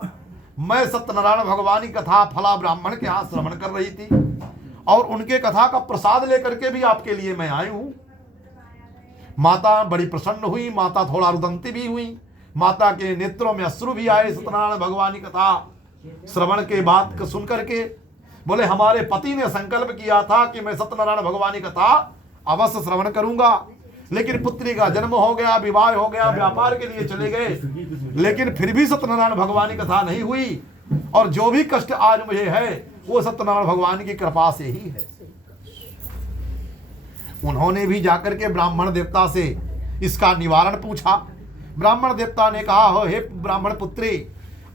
मैं सत्यनारायण भगवान की कथा फला ब्राह्मण के यहाँ श्रवण कर रही थी और उनके कथा का प्रसाद लेकर के भी आपके लिए मैं आई हूं। माता बड़ी प्रसन्न हुई, माता थोड़ा रुदंती भी हुई, माता के नेत्रों में अश्रु भी आए सत्यनारायण भगवान की कथा श्रवण के बाद सुन करके। बोले हमारे पति ने संकल्प किया था कि मैं सत्यनारायण भगवान की कथा अवश्य श्रवण करूंगा, लेकिन पुत्री का जन्म हो गया, विवाह हो गया, व्यापार के लिए चले गए, लेकिन फिर भी सत्यनारायण भगवान की कथा नहीं हुई, और जो भी कष्ट आज मुझे है वो सत्यनारायण भगवान की कृपा से ही है। उन्होंने भी जाकर के ब्राह्मण देवता से इसका निवारण पूछा। ब्राह्मण देवता ने कहा, हो हे ब्राह्मण पुत्री,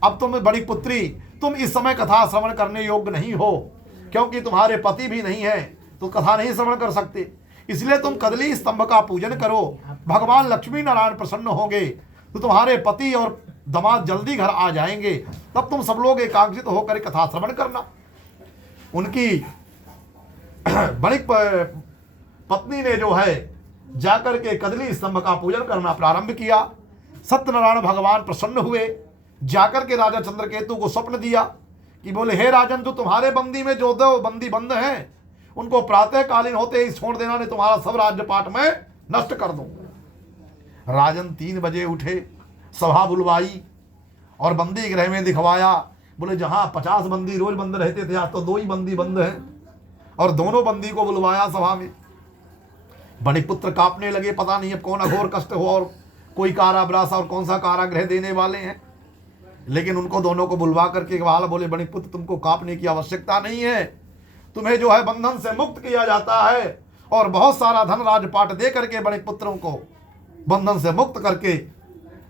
अब तुम बड़ी पुत्री, तुम इस समय कथा श्रवण करने योग्य नहीं हो, क्योंकि तुम्हारे पति भी नहीं है तो कथा नहीं श्रवण कर सकते, इसलिए तुम कदली स्तंभ का पूजन करो, भगवान लक्ष्मी नारायण प्रसन्न होंगे तो तुम्हारे पति और दामाद जल्दी घर आ जाएंगे, तब तुम सब लोग एकाग्रचित होकर कथा श्रवण करना। उनकी बड़ी पत्नी ने जो है जाकर के कदली स्तंभ का पूजन करना प्रारंभ किया। सत्यनारायण भगवान प्रसन्न हुए, जाकर के राजा चंद्रकेतु को स्वप्न दिया कि बोले हे राजन, जो तुम्हारे बंदी में जो दो बंदी बंद हैं उनको प्रातःकालीन होते ही छोड़ देना, नहीं तुम्हारा सब राज्यपाट में नष्ट कर दूंगा। राजन 3 बजे उठे, सभा बुलवाई और बंदी गृह में दिखवाया। बोले जहां 50 बंदी रोज बंद रहते थे, आज तो 2 ही बंदी बंद हैं, और दोनों बंदी को बुलवाया सभा में। बड़े पुत्र कांपने लगे, पता नहीं अब कौन अघोर कष्ट हो और कोई कारावास और कौन सा कारागृह देने वाले हैं, लेकिन उनको दोनों को बुलवा करके बोले बड़े पुत्र, तुमको कांपने की आवश्यकता नहीं है, तुम्हें जो है बंधन से मुक्त किया जाता है, और बहुत सारा धन राजपाट दे करके बड़े पुत्रों को बंधन से मुक्त करके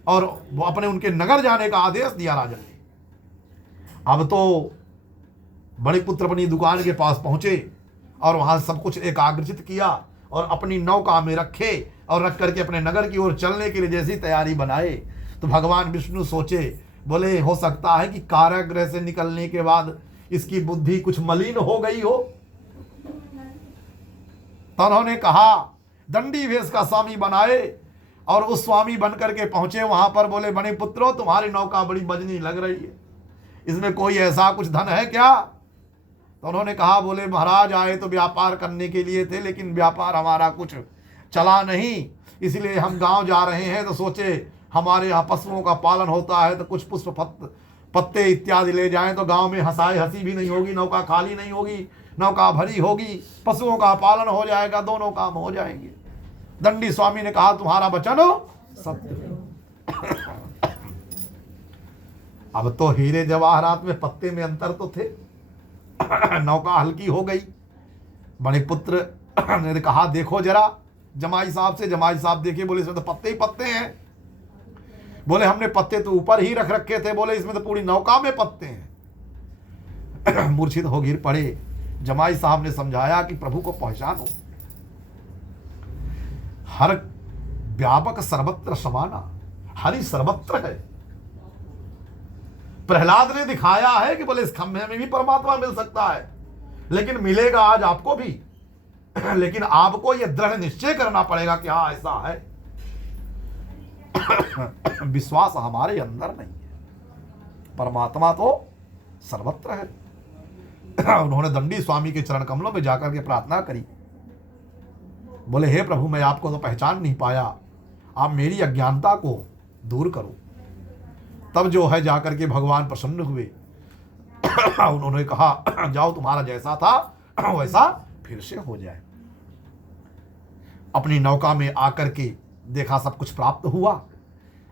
और वो अपने उनके नगर जाने का आदेश दिया राजा ने। अब तो बड़े पुत्र अपनी दुकान के पास पहुंचे और वहां सब कुछ एकाग्रचित किया और अपनी नौका में रखे और रख करके अपने नगर की ओर चलने के लिए जैसी तैयारी बनाए, तो भगवान विष्णु सोचे, बोले हो सकता है कि कारागृह से निकलने के बाद इसकी बुद्धि कुछ मलिन हो गई हो। तो उन्होंने कहा, दंडी वेश का स्वामी बनाए और उस स्वामी बन करके पहुंचे वहां पर। बोले बड़े पुत्रों, तुम्हारी नौका बड़ी बजनी लग रही है, इसमें कोई ऐसा कुछ धन है क्या? तो उन्होंने कहा, बोले महाराज आए तो व्यापार करने के लिए थे, लेकिन व्यापार हमारा कुछ चला नहीं, इसलिए हम गांव जा रहे हैं, तो सोचे हमारे यहाँ पशुओं का पालन होता है तो कुछ पुष्प पत्ते इत्यादि ले जाएं तो गांव में हंसी भी नहीं होगी, नौका खाली नहीं होगी, नौका भरी होगी, पशुओं का पालन हो जाएगा, दोनों काम हो जाएंगे। दंडी स्वामी ने कहा तुम्हारा वचन सत्य। अब तो हीरे जवाहरात में पत्ते में अंतर तो थे। नौका हल्की हो गई। बड़े पुत्र ने कहा देखो जरा जमाई साहब से। जमाई साहब देखे, बोले इसमें तो पत्ते ही पत्ते हैं। बोले हमने पत्ते तो ऊपर ही रख रखे थे। बोले इसमें तो पूरी नौका में पत्ते हैं। मूर्छित हो गिर पड़े। जमाई साहब ने समझाया कि प्रभु को पहचानो, हर व्यापक सर्वत्र समाना, हरि सर्वत्र है। प्रहलाद ने दिखाया है कि बोले इस खंभे में भी परमात्मा मिल सकता है, लेकिन मिलेगा आज आपको भी, लेकिन आपको यह दृढ़ निश्चय करना पड़ेगा कि हाँ ऐसा है। विश्वास हमारे अंदर नहीं है, परमात्मा तो सर्वत्र है। उन्होंने दंडी स्वामी के चरण कमलों में जाकर के प्रार्थना करी। बोले हे प्रभु मैं आपको तो पहचान नहीं पाया, आप मेरी अज्ञानता को दूर करो। तब जो है जाकर के भगवान प्रसन्न हुए। उन्होंने कहा जाओ तुम्हारा जैसा था वैसा फिर से हो जाए। अपनी नौका में आकर के देखा सब कुछ प्राप्त हुआ।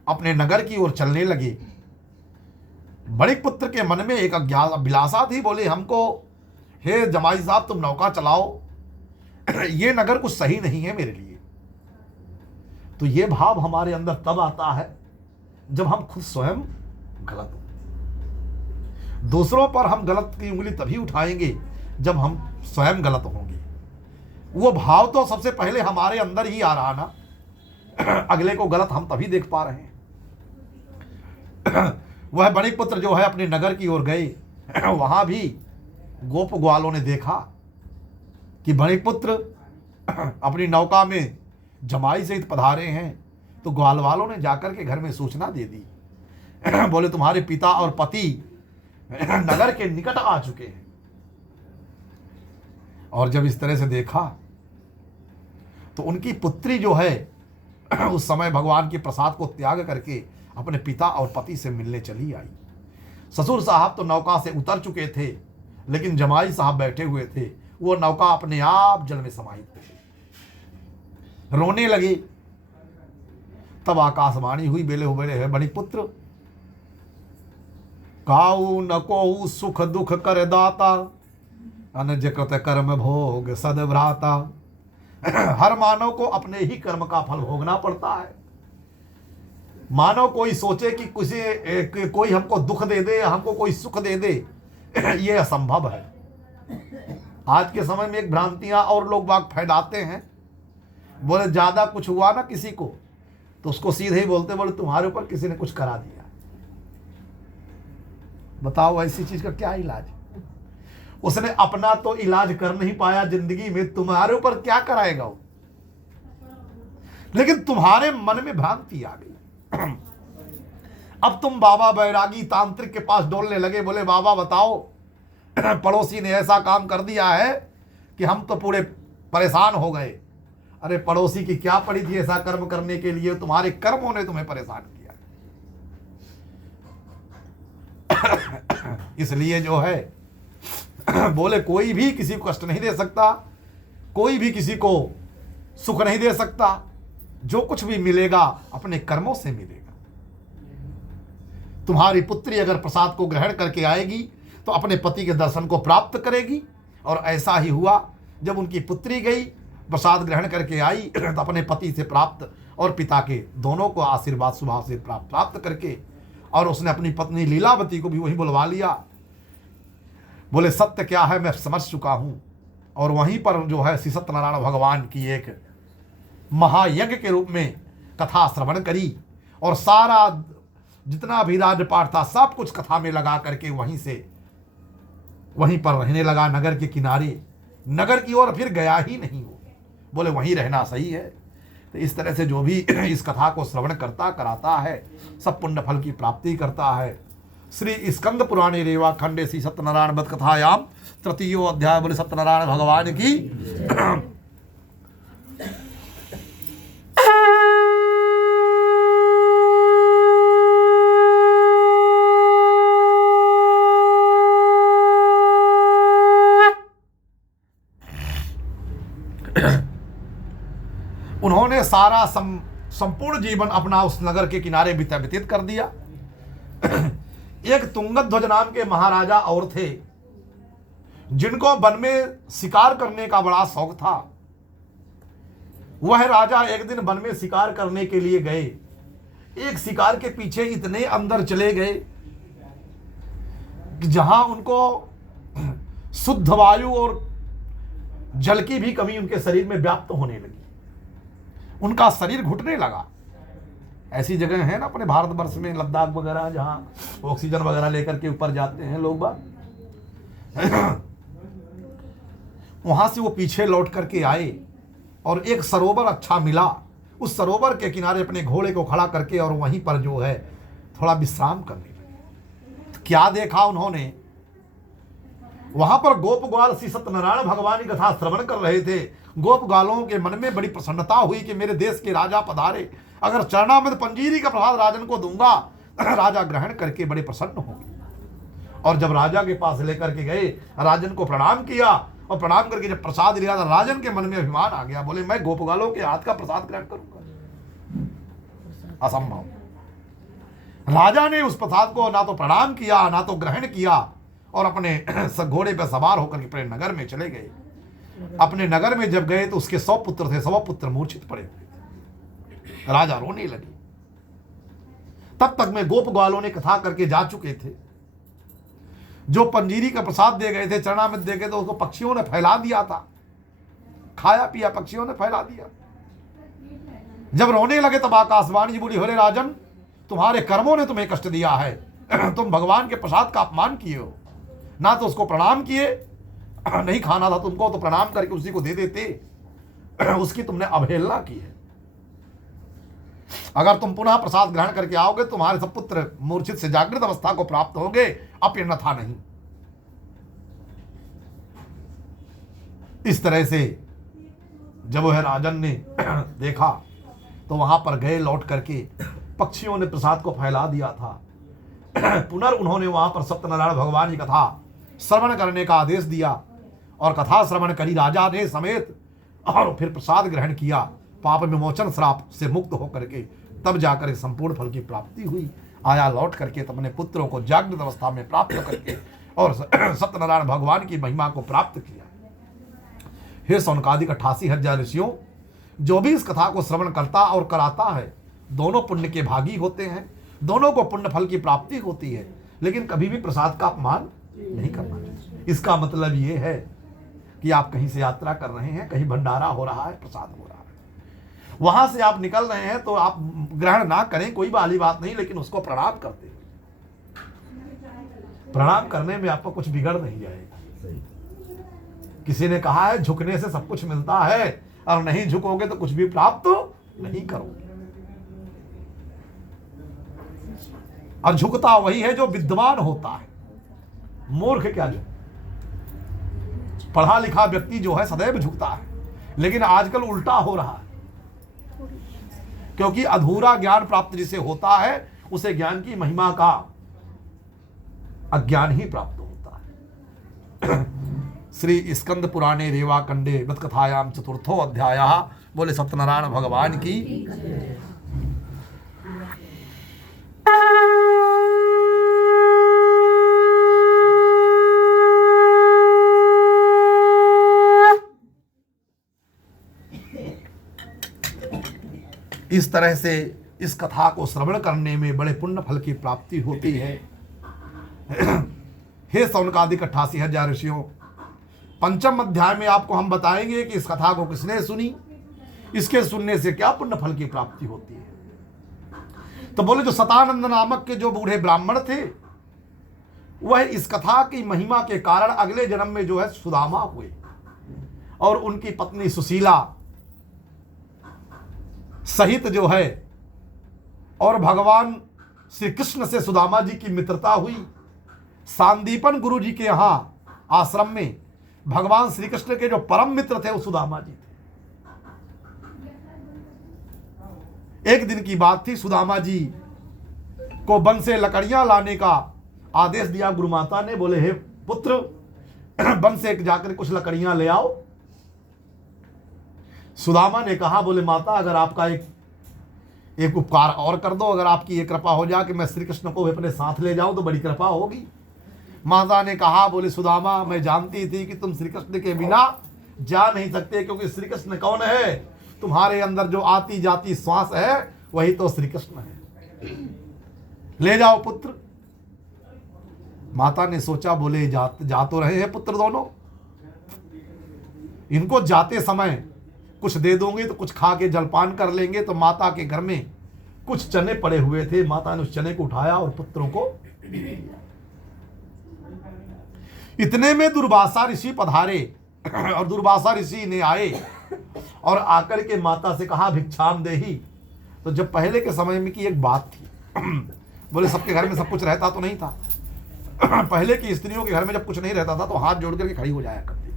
अपने नगर की ओर चलने लगे। बड़े पुत्र के मन में एक अभिलाषा थी। बोले हमको हे जमाई साहब तुम नौका चलाओ, ये नगर कुछ सही नहीं है मेरे लिए। तो ये भाव हमारे अंदर तब आता है जब हम खुद स्वयं गलत हो। दूसरों पर हम गलत की उंगली तभी उठाएंगे जब हम स्वयं गलत होंगे। वो भाव तो सबसे पहले हमारे अंदर ही आ रहा ना। अगले को गलत हम तभी देख पा रहे हैं। वह बड़े पुत्र जो है अपने नगर की ओर गए। वहां भी गोप ग्वालों ने देखा कि बड़े पुत्र अपनी नौका में जमाई सहित पधारे हैं, तो ग्वाल वालों ने जाकर के घर में सूचना दे दी। बोले तुम्हारे पिता और पति नगर के निकट आ चुके हैं। और जब इस तरह से देखा तो उनकी पुत्री जो है उस समय भगवान के प्रसाद को त्याग करके अपने पिता और पति से मिलने चली आई। ससुर साहब तो नौका से उतर चुके थे, लेकिन जमाई साहब बैठे हुए थे। वो नौका अपने आप जल में समाहित हो गई। रोने लगे। तब आकाशवाणी हुई, बेले हो बेले है बड़ी पुत्र, काऊ न को सुख दुख कर दाता, अनज कृत कर्म भोग सदभ्राता। हर मानव को अपने ही कर्म का फल भोगना पड़ता है। मानव कोई सोचे कि कोई हमको दुख दे दे, हमको कोई सुख दे दे, ये असंभव है। आज के समय में एक भ्रांतियां और लोग बाग फैलाते हैं। बोले ज्यादा कुछ हुआ ना किसी को तो उसको सीधे ही बोलते, बोले तुम्हारे ऊपर किसी ने कुछ करा दिया। बताओ ऐसी चीज का क्या इलाज? उसने अपना तो इलाज कर नहीं पाया जिंदगी में, तुम्हारे ऊपर क्या कराएगा वो? लेकिन तुम्हारे मन में भ्रांति आ गई। अब तुम बाबा बैरागी तांत्रिक के पास डोलने लगे। बोले बाबा बताओ, पड़ोसी ने ऐसा काम कर दिया है कि हम तो पूरे परेशान हो गए। अरे पड़ोसी की क्या पड़ी थी ऐसा कर्म करने के लिए? तुम्हारे कर्मों ने तुम्हें परेशान किया। इसलिए जो है बोले कोई भी किसी को कष्ट नहीं दे सकता, कोई भी किसी को सुख नहीं दे सकता। जो कुछ भी मिलेगा अपने कर्मों से मिलेगा। तुम्हारी पुत्री अगर प्रसाद को ग्रहण करके आएगी तो अपने पति के दर्शन को प्राप्त करेगी। और ऐसा ही हुआ, जब उनकी पुत्री गई प्रसाद ग्रहण करके आई तो अपने पति से प्राप्त और पिता के दोनों को आशीर्वाद स्वभाव से प्राप्त करके, और उसने अपनी पत्नी लीलावती को भी वहीं बुलवा लिया। बोले सत्य क्या है मैं समझ चुका हूं। और वहीं पर जो है श्री सत्यनारायण भगवान की एक महायज्ञ के रूप में कथा श्रवण करी। और सारा जितना भी राजपाट था सब कुछ कथा में लगा करके वहीं पर रहने लगा, नगर के किनारे। नगर की ओर फिर गया ही नहीं वो। बोले वहीं रहना सही है। तो इस तरह से जो भी इस कथा को श्रवण करता कराता है सब पुण्य फल की प्राप्ति करता है। श्री स्कंद पुराणे रेवा खंडे श्री सत्यनारायण बद कथायाम तृतीयो अध्याय। बोले सत्यनारायण भगवान की उन्होंने सारा संपूर्ण जीवन अपना उस नगर के किनारे व्यतीत कर दिया। एक तुंगध्वज नाम के महाराजा और थे, जिनको वन में शिकार करने का बड़ा शौक था। वह राजा एक दिन वन में शिकार करने के लिए गए। एक शिकार के पीछे इतने अंदर चले गए कि जहां उनको शुद्ध वायु और जल की भी कमी उनके शरीर में व्याप्त होने लगी। उनका शरीर घुटने लगा। ऐसी जगह है ना अपने भारतवर्ष में, लद्दाख वगैरह, जहां ऑक्सीजन वगैरह लेकर के ऊपर जाते हैं लोग बाग। वहां से वो पीछे लौट करके आए और एक सरोवर अच्छा मिला। उस सरोवर के किनारे अपने घोड़े को खड़ा करके और वहीं पर जो है थोड़ा विश्राम करने लगे। तो क्या देखा उन्होंने, वहां पर गोप ग्वाल श्री सत्यनारायण भगवान की कथा श्रवण कर रहे थे। गोप ग्वालों के मन में बड़ी प्रसन्नता हुई कि मेरे देश के राजा पधारे, अगर चरणामृत पंजीरी का प्रसाद राजन को दूंगा, राजा ग्रहण करके बड़े प्रसन्न होंगे। और जब राजा के पास लेकर के गए, राजन को प्रणाम किया और प्रणाम करके जब प्रसाद लिया, राजन के मन में अभिमान आ गया। बोले मैं गोप ग्वालों के हाथ का प्रसाद ग्रहण करूंगा, असंभव। राजा ने उस प्रसाद को ना तो प्रणाम किया ना तो ग्रहण किया और अपने घोड़े पर सवार होकर के अपने नगर में चले गए। अपने नगर में जब गए तो उसके 100 पुत्र थे, 100 पुत्र मूर्छित पड़े हुए। राजा रोने लगे। तब तक में गोप ग्वालों ने कथा करके जा चुके थे। जो पंजीरी का प्रसाद दे गए थे, चरणामृत दे गए थे, उसको पक्षियों ने फैला दिया था। खाया पिया पक्षियों ने फैला दिया। जब रोने लगे तब आकाशवाणी बोली, अरे राजन, तुम्हारे कर्मों ने तुम्हें कष्ट दिया है। तुम भगवान के प्रसाद का अपमान किए हो, ना तो उसको प्रणाम किए, नहीं खाना था तुमको तो प्रणाम करके उसी को दे देते, उसकी तुमने अवहेलना की है। अगर तुम पुनः प्रसाद ग्रहण करके आओगे, तुम्हारे सब पुत्र मूर्छित से जागृत अवस्था को प्राप्त होंगे, अन्यथा नहीं। इस तरह से जब वह राजन ने देखा तो वहां पर गए, लौट करके पक्षियों ने प्रसाद को फैला दिया था। उन्होंने वहां पर सत्यनारायण भगवान की कथा श्रवण करने का आदेश दिया और कथा श्रवण करी राजा ने समेत, और फिर प्रसाद ग्रहण किया। पाप विमोचन श्राप से मुक्त होकर के तब जाकर संपूर्ण फल की प्राप्ति हुई। आया लौट करके तब अपने पुत्रों को जागृत अवस्था में प्राप्त करके और सत्यनारायण भगवान की महिमा को प्राप्त किया। हे सौनकादिक 88,000 ऋषियों, जो भी इस कथा को श्रवण करता और कराता है, दोनों पुण्य के भागी होते हैं, दोनों को पुण्य फल की प्राप्ति होती है। लेकिन कभी भी प्रसाद का अपमान नहीं करना चाहिए। इसका मतलब ये है कि आप कहीं से यात्रा कर रहे हैं, कहीं भंडारा हो रहा है, प्रसाद हो रहा है, वहां से आप निकल रहे हैं तो आप ग्रहण ना करें, कोई वाली बात नहीं, लेकिन उसको प्रणाम करते हैं। प्रणाम करने में आपको कुछ बिगड़ नहीं जाएगा। किसी ने कहा है झुकने से सब कुछ मिलता है, और नहीं झुकोगे तो कुछ भी प्राप्त नहीं करोगे। और झुकता वही है जो विद्वान होता है, मूर्ख क्या झुक। पढ़ा लिखा व्यक्ति जो है सदैव झुकता है, लेकिन आजकल उल्टा हो रहा है, क्योंकि अधूरा ज्ञान प्राप्त जिसे होता है उसे ज्ञान की महिमा का अज्ञान ही प्राप्त होता है। श्री स्कंद पुराणे रेवा कंडे वत्कथायाम चतुर्थो अध्यायः। बोले सत्यनारायण भगवान की। इस तरह से इस कथा को श्रवण करने में बड़े पुण्य फल की प्राप्ति होती है। हे सौनकादिक 88,000 ऋषियों, पंचम अध्याय में आपको हम बताएंगे कि इस कथा को किसने सुनी, इसके सुनने से क्या पुण्य फल की प्राप्ति होती है। तो बोले जो सतानंद नामक के जो बूढ़े ब्राह्मण थे, वह इस कथा की महिमा के कारण अगले जन्म में जो है सुदामा हुए, और उनकी पत्नी सुशीला सहित जो है, और भगवान श्री कृष्ण से सुदामा जी की मित्रता हुई। सांदीपन गुरु जी के यहां आश्रम में भगवान श्री कृष्ण के जो परम मित्र थे वो सुदामा जी थे। एक दिन की बात थी, सुदामा जी को वन से लकड़ियां लाने का आदेश दिया गुरु माता ने। बोले हे पुत्र, वन से जाकर कुछ लकड़ियां ले आओ। सुदामा ने कहा, बोले माता अगर आपका एक उपकार और कर दो, अगर आपकी ये कृपा हो जाए कि मैं श्री कृष्ण को अपने साथ ले जाऊं तो बड़ी कृपा होगी। माता ने कहा, बोले सुदामा मैं जानती थी कि तुम श्री कृष्ण के बिना जा नहीं सकते, क्योंकि श्री कृष्ण कौन है? तुम्हारे अंदर जो आती जाती श्वास है वही तो श्री कृष्ण है। ले जाओ पुत्र। माता ने सोचा, बोले जा तो रहे हैं पुत्र दोनों, इनको जाते समय कुछ दे दूंगी तो कुछ खा के जलपान कर लेंगे। तो माता के घर में कुछ चने पड़े हुए थे, माता ने उस चने को उठाया और पुत्रों को इतने में दुर्वासा ऋषि पधारे। और दुर्वासा ऋषि ने आए और आकर के माता से कहा, भिक्षाम देही। तो जब पहले के समय में की एक बात थी, बोले सबके घर में सब कुछ रहता तो नहीं था। पहले की स्त्रियों के घर में जब कुछ नहीं रहता था तो हाथ जोड़ करके खड़ी हो जाया करती थी।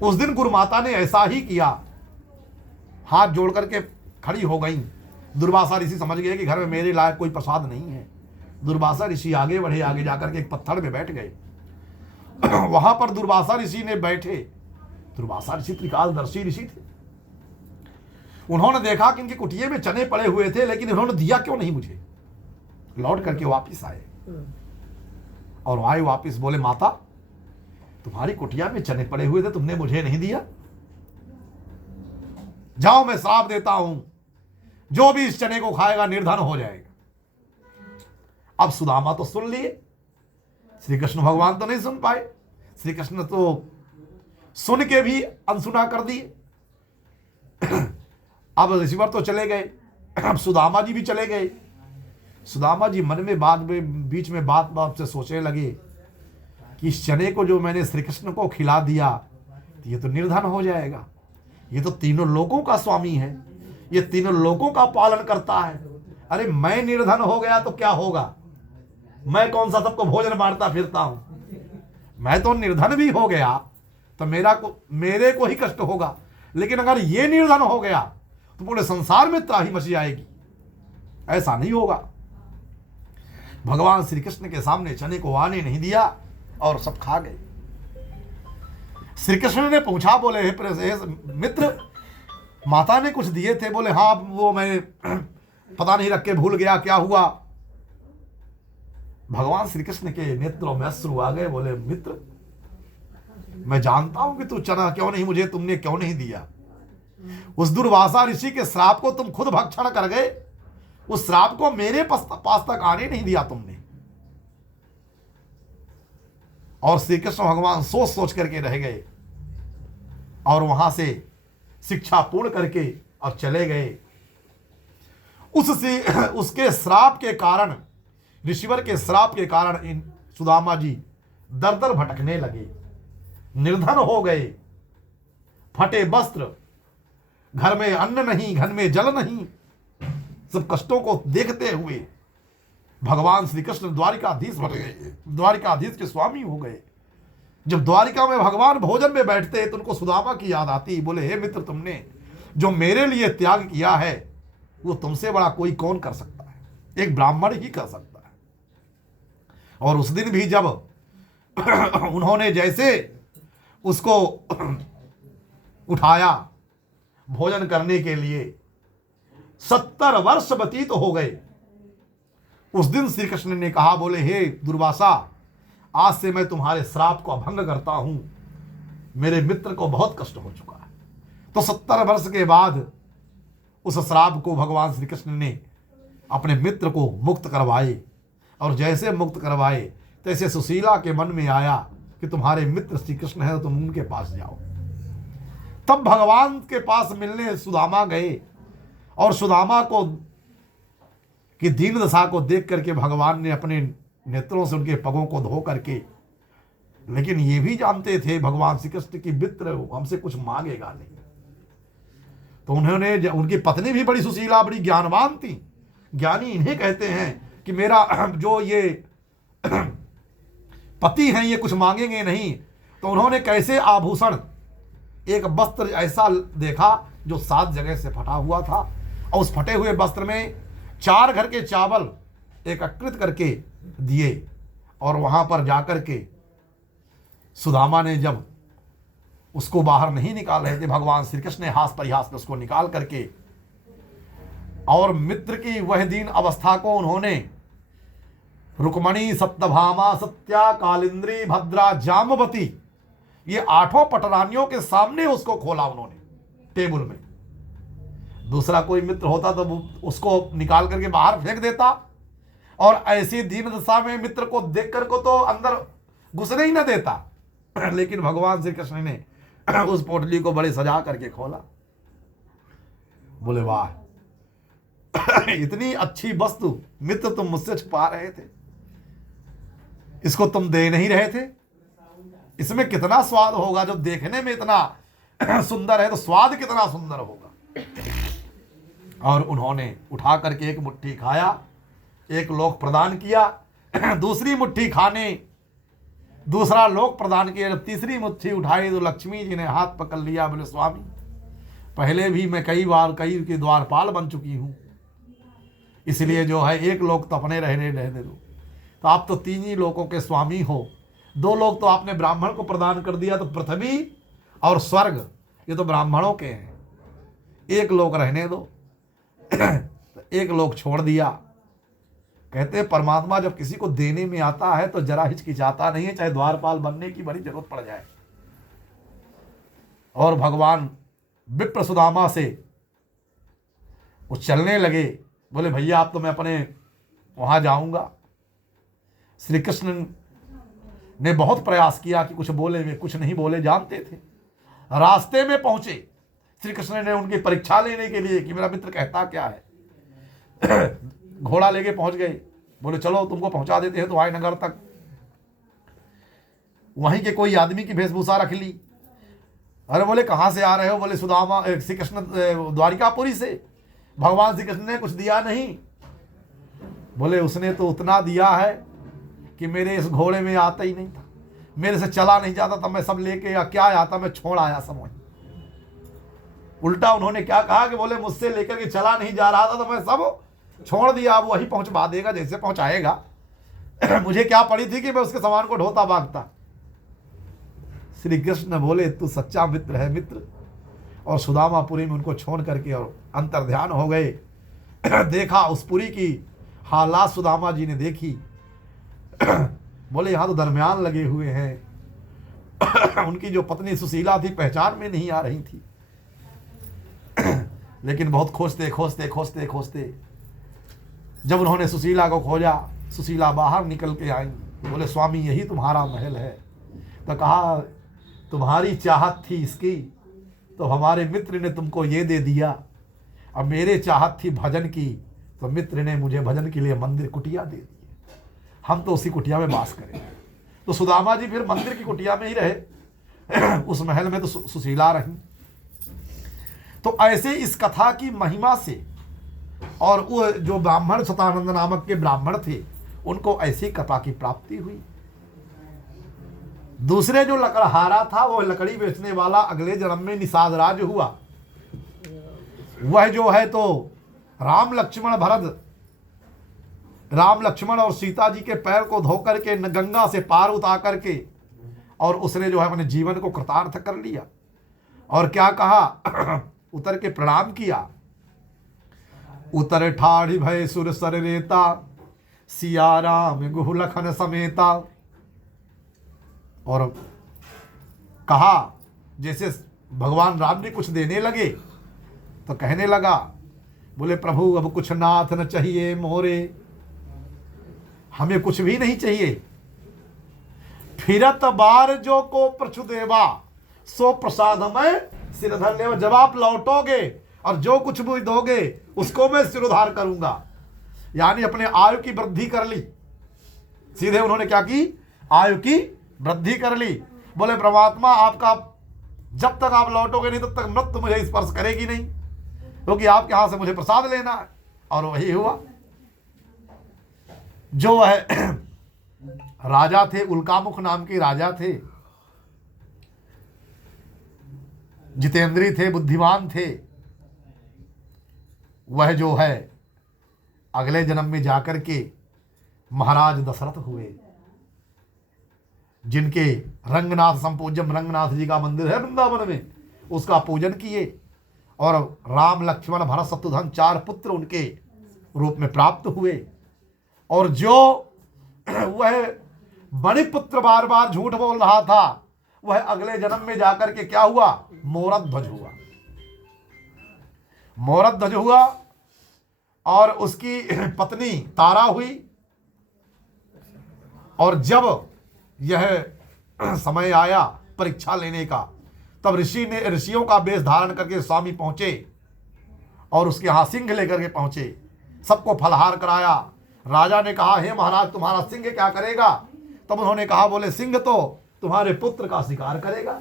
उस दिन गुरु माता ने ऐसा ही किया, हाथ जोड़ करके खड़ी हो गई। दुर्वासा ऋषि समझ गए कि घर में मेरे लायक कोई प्रसाद नहीं है। दुर्वासा ऋषि आगे बढ़े, आगे जाकर के एक पत्थर में बैठ गए। वहां पर दुर्वासा ऋषि ने बैठे। दुर्वासा ऋषि त्रिकालदर्शी ऋषि थे। उन्होंने देखा कि इनके कुटिये में चने पड़े हुए थे, लेकिन इन्होंने दिया क्यों नहीं मुझे। लौट करके वापिस आए और आए वापिस, बोले माता तुम्हारी कुटिया में चने पड़े हुए थे, तुमने मुझे नहीं दिया। जाओ मैं श्राप देता हूं, जो भी इस चने को खाएगा निर्धन हो जाएगा। अब सुदामा तो सुन लिए, श्री कृष्ण भगवान तो नहीं सुन पाए। श्री कृष्ण तो सुन के भी अनसुना कर दिए। अब ऋषिवर तो चले गए, अब सुदामा जी भी चले गए। सुदामा जी मन में बीच में बात से सोचने लगे कि इस चने को जो मैंने श्री कृष्ण को खिला दिया तो ये तो निर्धन हो जाएगा। ये तो तीनों लोगों का स्वामी है, ये तीनों लोगों का पालन करता है। अरे मैं निर्धन हो गया तो क्या होगा? मैं कौन सा सबको भोजन बांटता फिरता हूं? मैं तो निर्धन भी हो गया तो मेरे को ही कष्ट होगा, लेकिन अगर ये निर्धन हो गया तो पूरे संसार में त्राही मच जाएगी। ऐसा नहीं होगा। भगवान श्री कृष्ण के सामने चने को आने नहीं दिया और सब खा गए। श्री कृष्ण ने पूछा, बोले हे मित्र, माता ने कुछ दिए थे? बोले हाँ, वो मैं पता नहीं रख के भूल गया, क्या हुआ? भगवान श्री कृष्ण के नेत्रों में अश्रु आ गए। बोले मित्र, मैं जानता हूं कि तू चना तुमने क्यों नहीं दिया। उस दुर्वासा ऋषि के श्राप को तुम खुद भक्षण कर गए, उस श्राप को मेरे पास तक आने नहीं दिया तुमने। और श्री कृष्ण भगवान सोच सोच करके रह गए और वहां से शिक्षा पूर्ण करके और चले गए। उसके श्राप के कारण, ऋषिवर के श्राप के कारण इन सुदामा जी दर दर भटकने लगे, निर्धन हो गए, फटे वस्त्र, घर में अन्न नहीं, घर में जल नहीं। सब कष्टों को देखते हुए भगवान श्री कृष्ण द्वारिकाधीश बन गए, द्वारिकाधीश के स्वामी हो गए। जब द्वारिका में भगवान भोजन में बैठते तो उनको सुदामा की याद आती। बोले हे मित्र, तुमने जो मेरे लिए त्याग किया है वो तुमसे बड़ा कोई कौन कर सकता है? एक ब्राह्मण ही कर सकता है। और उस दिन भी जब उन्होंने जैसे उसको उठाया भोजन करने के लिए, 70 वर्ष व्यतीत हो गए। उस दिन श्री कृष्ण ने कहा, बोले हे दुर्वासा, आज से मैं तुम्हारे श्राप को अभंग करता हूं। मेरे मित्र को बहुत कष्ट हो चुका है। तो 70 वर्ष के बाद उस श्राप को भगवान श्री कृष्ण ने अपने मित्र को मुक्त करवाए। और जैसे मुक्त करवाए तैसे सुशीला के मन में आया कि तुम्हारे मित्र श्री कृष्ण है तो तुम उनके पास जाओ। तब भगवान के पास मिलने सुदामा गए और सुदामा को की दीन दशा को देख करके भगवान ने अपने नेत्रों से उनके पगों को धो करके, लेकिन ये भी जानते थे भगवान श्री कृष्ण की मित्र हमसे कुछ मांगेगा नहीं। तो उन्होंने, उनकी पत्नी भी बड़ी सुशीला, बड़ी ज्ञानवान थी। ज्ञानी इन्हें कहते हैं कि मेरा जो ये पति हैं ये कुछ मांगेंगे नहीं। तो उन्होंने कैसे आभूषण, एक वस्त्र ऐसा देखा जो 7 जगह से फटा हुआ था, और उस फटे हुए वस्त्र में 4 घर के चावल एकत्रित करके दिए। और वहां पर जाकर के सुदामा ने जब उसको बाहर नहीं निकाल रहे थे। भगवान श्री कृष्ण ने हास परिहास में उसको निकाल करके, और मित्र की वह दीन अवस्था को उन्होंने रुक्मणी, सत्यभामा, सत्या, कालिंद्री, भद्रा, जामवती, ये 8 पटरानियों के सामने उसको खोला उन्होंने टेबल में। दूसरा कोई मित्र होता तो उसको निकाल करके बाहर फेंक देता, और ऐसी दीन दशा में मित्र को देख कर को तो अंदर घुसने ही न देता। लेकिन भगवान श्री कृष्ण ने उस पोटली को बड़े सजा करके खोला। बोले वाह, इतनी अच्छी वस्तु मित्र तुम मुझसे छुपा रहे थे, इसको तुम दे नहीं रहे थे, इसमें कितना स्वाद होगा, जो देखने में इतना सुंदर है तो स्वाद कितना सुंदर होगा। और उन्होंने उठा करके एक मुट्ठी खाया, एक लोक प्रदान किया, दूसरी मुट्ठी खाने दूसरा लोक प्रदान किया। जब तीसरी मुट्ठी उठाई तो लक्ष्मी जी ने हाथ पकड़ लिया। बोले स्वामी, पहले भी मैं कई बार कई के द्वारपाल बन चुकी हूँ, इसलिए जो है एक लोक तो अपने रहने दो, तो आप तो 3 ही लोकों के स्वामी हो। 2 लोक तो आपने ब्राह्मण को प्रदान कर दिया, तो पृथ्वी और स्वर्ग ये तो ब्राह्मणों के हैं, एक लोक रहने दो। तो एक लोक छोड़ दिया। कहते हैं परमात्मा जब किसी को देने में आता है तो जरा हिचकिचाता नहीं है, चाहे द्वारपाल बनने की बड़ी जरूरत पड़ जाए। और भगवान विप्र सुदामा से वो चलने लगे। बोले भैया आप तो मैं अपने वहां जाऊंगा। श्री कृष्ण ने बहुत प्रयास किया कि कुछ बोले, वे कुछ नहीं बोले, जानते थे। रास्ते में पहुंचे, श्री कृष्ण ने उनकी परीक्षा लेने के लिए कि मेरा मित्र कहता क्या है। घोड़ा लेके पहुंच गए। बोले चलो तुमको पहुंचा देते हैं तुम्हारे नगर तक। वहीं के कोई आदमी की वेशभूषा रख ली। अरे बोले कहां से आ रहे हो? बोले सुदामा श्री कृष्ण द्वारिकापुरी से। भगवान श्री कृष्ण ने कुछ दिया नहीं। बोले उसने तो उतना दिया है कि मेरे इस घोड़े में आता ही नहीं था, मेरे से चला नहीं जाता था, मैं सब लेके या क्या आता, मैं छोड़ आया सब वहीं। उल्टा उन्होंने क्या कहा कि बोले मुझसे लेकर के चला नहीं जा रहा था तो मैं सब छोड़ दिया, अब वही पहुंचवा देगा जैसे पहुंचाएगा। मुझे क्या पड़ी थी कि मैं उसके सामान को ढोता भागता। श्री कृष्ण बोले तू सच्चा मित्र है मित्र। और सुदामापुरी में उनको छोड़ करके और अंतर्ध्यान हो गए। देखा उस पुरी की हालात सुदामा जी ने देखी। बोले यहाँ तो दरमियान लगे हुए हैं। उनकी जो पत्नी सुशीला थी पहचान में नहीं आ रही थी, लेकिन बहुत खोजते खोजते खोजते खोजते जब उन्होंने सुशीला को खोजा, सुशीला बाहर निकल के आई। बोले स्वामी यही तुम्हारा महल है? तो कहा तुम्हारी चाहत थी इसकी तो हमारे मित्र ने तुमको ये दे दिया, अब मेरे चाहत थी भजन की तो मित्र ने मुझे भजन के लिए मंदिर कुटिया दे दी, हम तो उसी कुटिया में वास करें। तो सुदामा जी फिर मंदिर की कुटिया में ही रहे। उस महल में तो सुशीला रही। तो ऐसे इस कथा की महिमा से, और वो जो ब्राह्मण शतानंद नामक के ब्राह्मण थे उनको ऐसी कथा की प्राप्ति हुई। दूसरे जो लकड़हारा था वो लकड़ी बेचने वाला अगले जन्म में निषाद राज हुआ। वह जो है तो राम लक्ष्मण और सीता जी के पैर को धो करके गंगा से पार उतार करके, और उसने जो है अपने जीवन को कृतार्थ कर लिया। और क्या कहा? उतर के प्रणाम किया। उतर ठाढ़ी भय सुर सर रेता, सिया राम गुह लखन समेता। और कहा जैसे भगवान राम ने कुछ देने लगे तो कहने लगा, बोले प्रभु अब कुछ नाथ न चाहिए मोरे, हमें कुछ भी नहीं चाहिए। फिरत बार जो को प्रछु देवा, सो प्रसाद में सिरधर ले। जब आप लौटोगे और जो कुछ भी दोगे उसको मैं सिरोधार करूंगा। यानी अपने आयु की वृद्धि कर ली। सीधे उन्होंने क्या की? आयु की वृद्धि कर ली। बोले परमात्मा आपका जब तक आप लौटोगे नहीं तब तक मृत्यु मुझे स्पर्श करेगी नहीं, क्योंकि आपके हाथ से मुझे प्रसाद लेना है। और वही हुआ। जो है राजा थे, उल्कामुख नाम के राजा थे, जितेंद्री थे, बुद्धिमान थे। वह जो है अगले जन्म में जाकर के महाराज दशरथ हुए। जिनके रंगनाथ संपूज्यम रंगनाथ जी का मंदिर है वृंदावन में, उसका पूजन किए और राम लक्ष्मण भरत शत्रुघ्न 4 पुत्र उनके रूप में प्राप्त हुए। और जो वह बड़े पुत्र बार बार झूठ बोल रहा था, वह अगले जन्म में जाकर के क्या हुआ, मोरध्वज हुआ। मोरध्वज हुआ और उसकी पत्नी तारा हुई। और जब यह समय आया परीक्षा लेने का, तब ऋषियों का वेश धारण करके स्वामी पहुंचे और उसके यहाँ सिंह लेकर के पहुंचे, सबको फलहार कराया। राजा ने कहा, हे महाराज तुम्हारा सिंह क्या करेगा? तब उन्होंने कहा, बोले सिंह तो तुम्हारे पुत्र का शिकार करेगा।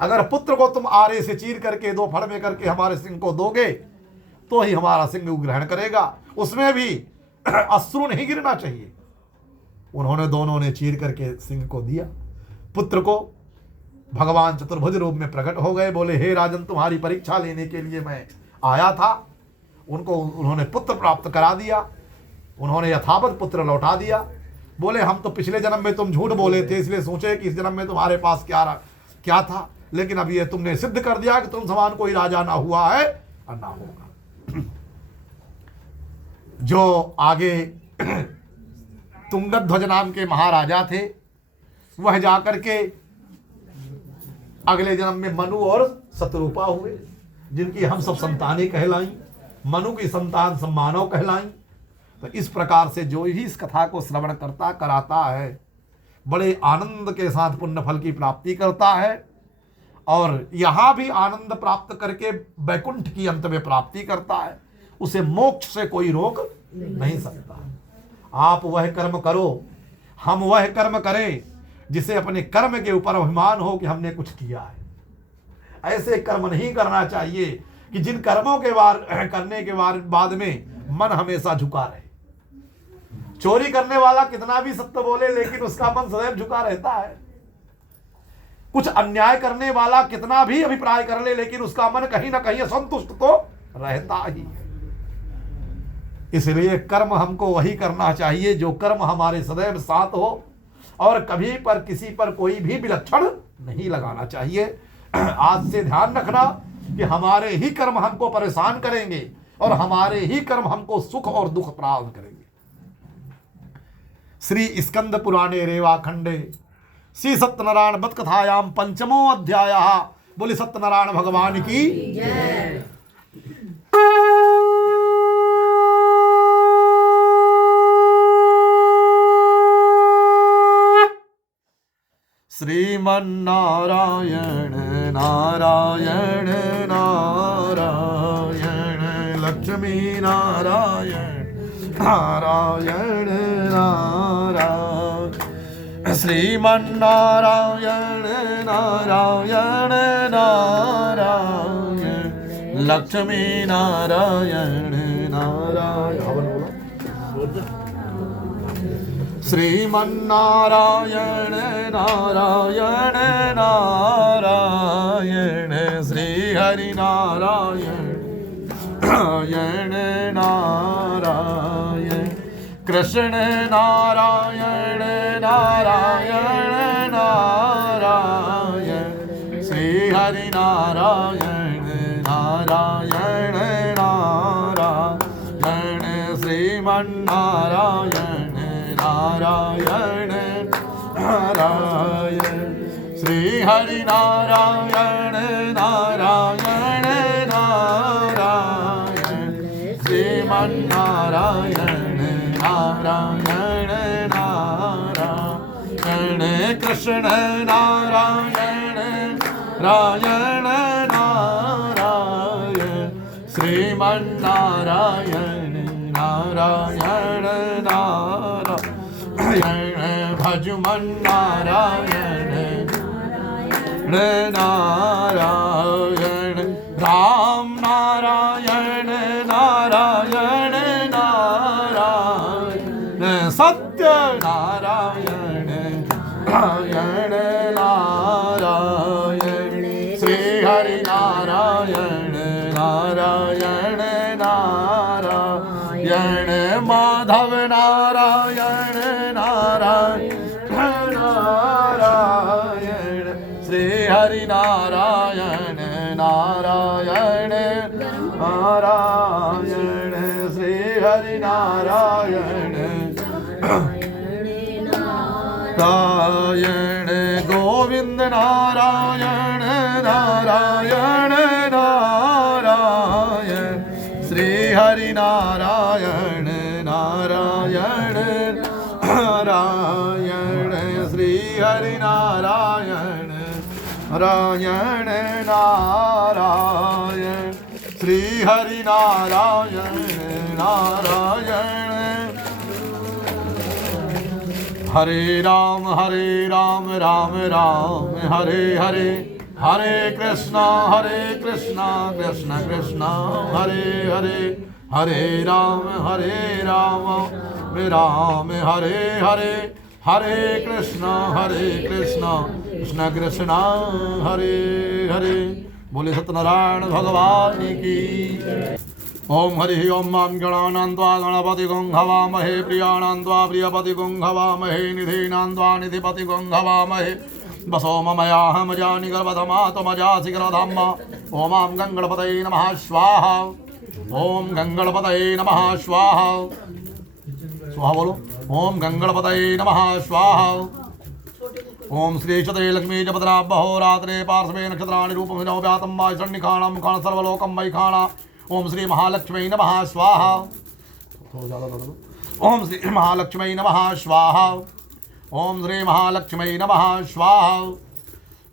अगर पुत्र को तुम आरे से चीर करके 2 फड़ में करके हमारे सिंह को दोगे तो ही हमारा सिंह ग्रहण करेगा, उसमें भी अश्रु नहीं गिरना चाहिए। उन्होंने दोनों ने चीर करके सिंह को दिया। पुत्र को भगवान चतुर्भुज रूप में प्रकट हो गए, बोले हे राजन तुम्हारी परीक्षा लेने के लिए मैं आया था। उन्होंने पुत्र प्राप्त करा दिया, उन्होंने यथावत पुत्र लौटा दिया। बोले हम तो पिछले जन्म में तुम झूठ बोले थे, इसलिए सोचे कि इस जन्म में तुम्हारे पास क्या था, लेकिन अब ये तुमने सिद्ध कर दिया कि तुम समान कोई राजा ना हुआ है और ना होगा। जो आगे तुंगध्वज नाम के महाराजा थे, वह जाकर के अगले जन्म में मनु और शतरूपा हुए, जिनकी हम सब संतानें कहलाई। मनु की संतान सम्मानव कहलाई। तो इस प्रकार से जो ही इस कथा को श्रवण करता कराता है, बड़े आनंद के साथ पुण्य फल की प्राप्ति करता है और यहाँ भी आनंद प्राप्त करके वैकुंठ की अंत में प्राप्ति करता है। उसे मोक्ष से कोई रोक नहीं सकता। आप वह कर्म करो, हम वह कर्म करें जिसे अपने कर्म के ऊपर अभिमान हो कि हमने कुछ किया है। ऐसे कर्म नहीं करना चाहिए कि जिन कर्मों के करने के बाद में मन हमेशा झुका रहे। चोरी करने वाला कितना भी सत्य बोले, लेकिन उसका मन सदैव झुका रहता है। कुछ अन्याय करने वाला कितना भी अभिप्राय कर ले, लेकिन उसका मन कहीं ना कहीं असंतुष्ट तो रहता ही है। इसलिए कर्म हमको वही करना चाहिए जो कर्म हमारे सदैव साथ हो और कभी पर किसी पर कोई भी विलक्षण नहीं लगाना चाहिए। आज से ध्यान रखना कि हमारे ही कर्म हमको परेशान करेंगे और हमारे ही कर्म हमको सुख और दुख प्राप्त करेंगे। श्री स्कंद पुराणे रेवा खंडे श्री सत्यनारायण बत कथायाम 5मो अध्याय। बोले सत्यनारायण भगवान की जय। श्रीमन्नारायण नारायण नारायण लक्ष्मी नारायण नारायण नारायण श्रीमन्नारायण नारायण नारायण लक्ष्मी नारायण नारायण श्रीमन्नारायण नारायण नारायण श्री हरि नारायण नारायण नारायण कृष्ण नारायण नारायण नारायण श्री हरि नारायण नारायण नारायण श्रीमन्नारायण नारायण नारायण श्री हरि नारायण नारायण नारायण श्रीमन्नारायण नारायण नारायण कृष्ण नारायण नारायण नारायण श्रीमन्नारायण नारायण नारायण भजमन नारायण नारायण राम नारायण नारायण नारायण सत्य नारायण नारायण नारायण श्री हरि नारायण नारायण नारायण माधव नारायण नारायण नारायण हरि नारायण नारायण नारायण श्री हरि नारायण नारायण गोविंद नारायण नारायण नारायण श्री हरि नारायण नारायण नारायण श्री हरि नारायण नारायण नारायण श्री हरि नारायण नारायण हरे राम राम राम हरे हरे हरे कृष्णा कृष्ण कृष्ण हरे हरे हरे राम राम हरे हरे हरे कृष्ण कृष्ण कृष्ण हरे हरे। बोले सत्यनारायण भगवान की। ओम हरि ओम मां गणानान्त्वा गणपति हवामहे प्रियाणान्त्वा प्रियपति हवामहे निधीनान्त्वा निधिपति हवामहे बसो ममयाहमजानि गर्भधमातमजासि गर्भधाम्मा। ओम गङ्गणपतये नमः स्वाहा। ओम गङ्गणपतये नमः स्वाहा। स्वाहा बोलो। ओम गङ्गणपतये नमः स्वाहा। ओम श्री चते लक्ष्मी जपद्राभ्यो रात्रे पार्श्वे नक्षत्राणि रूपं व्यातं वा सन्निखाणां मुखान् सर्वलोकं वैखाणा। ओम श्री महालक्ष्मी नमः स्वाहा। ओम श्री महालक्ष्मी नमः स्वाहा। ओम श्री महालक्ष्मी नमः स्वाहा।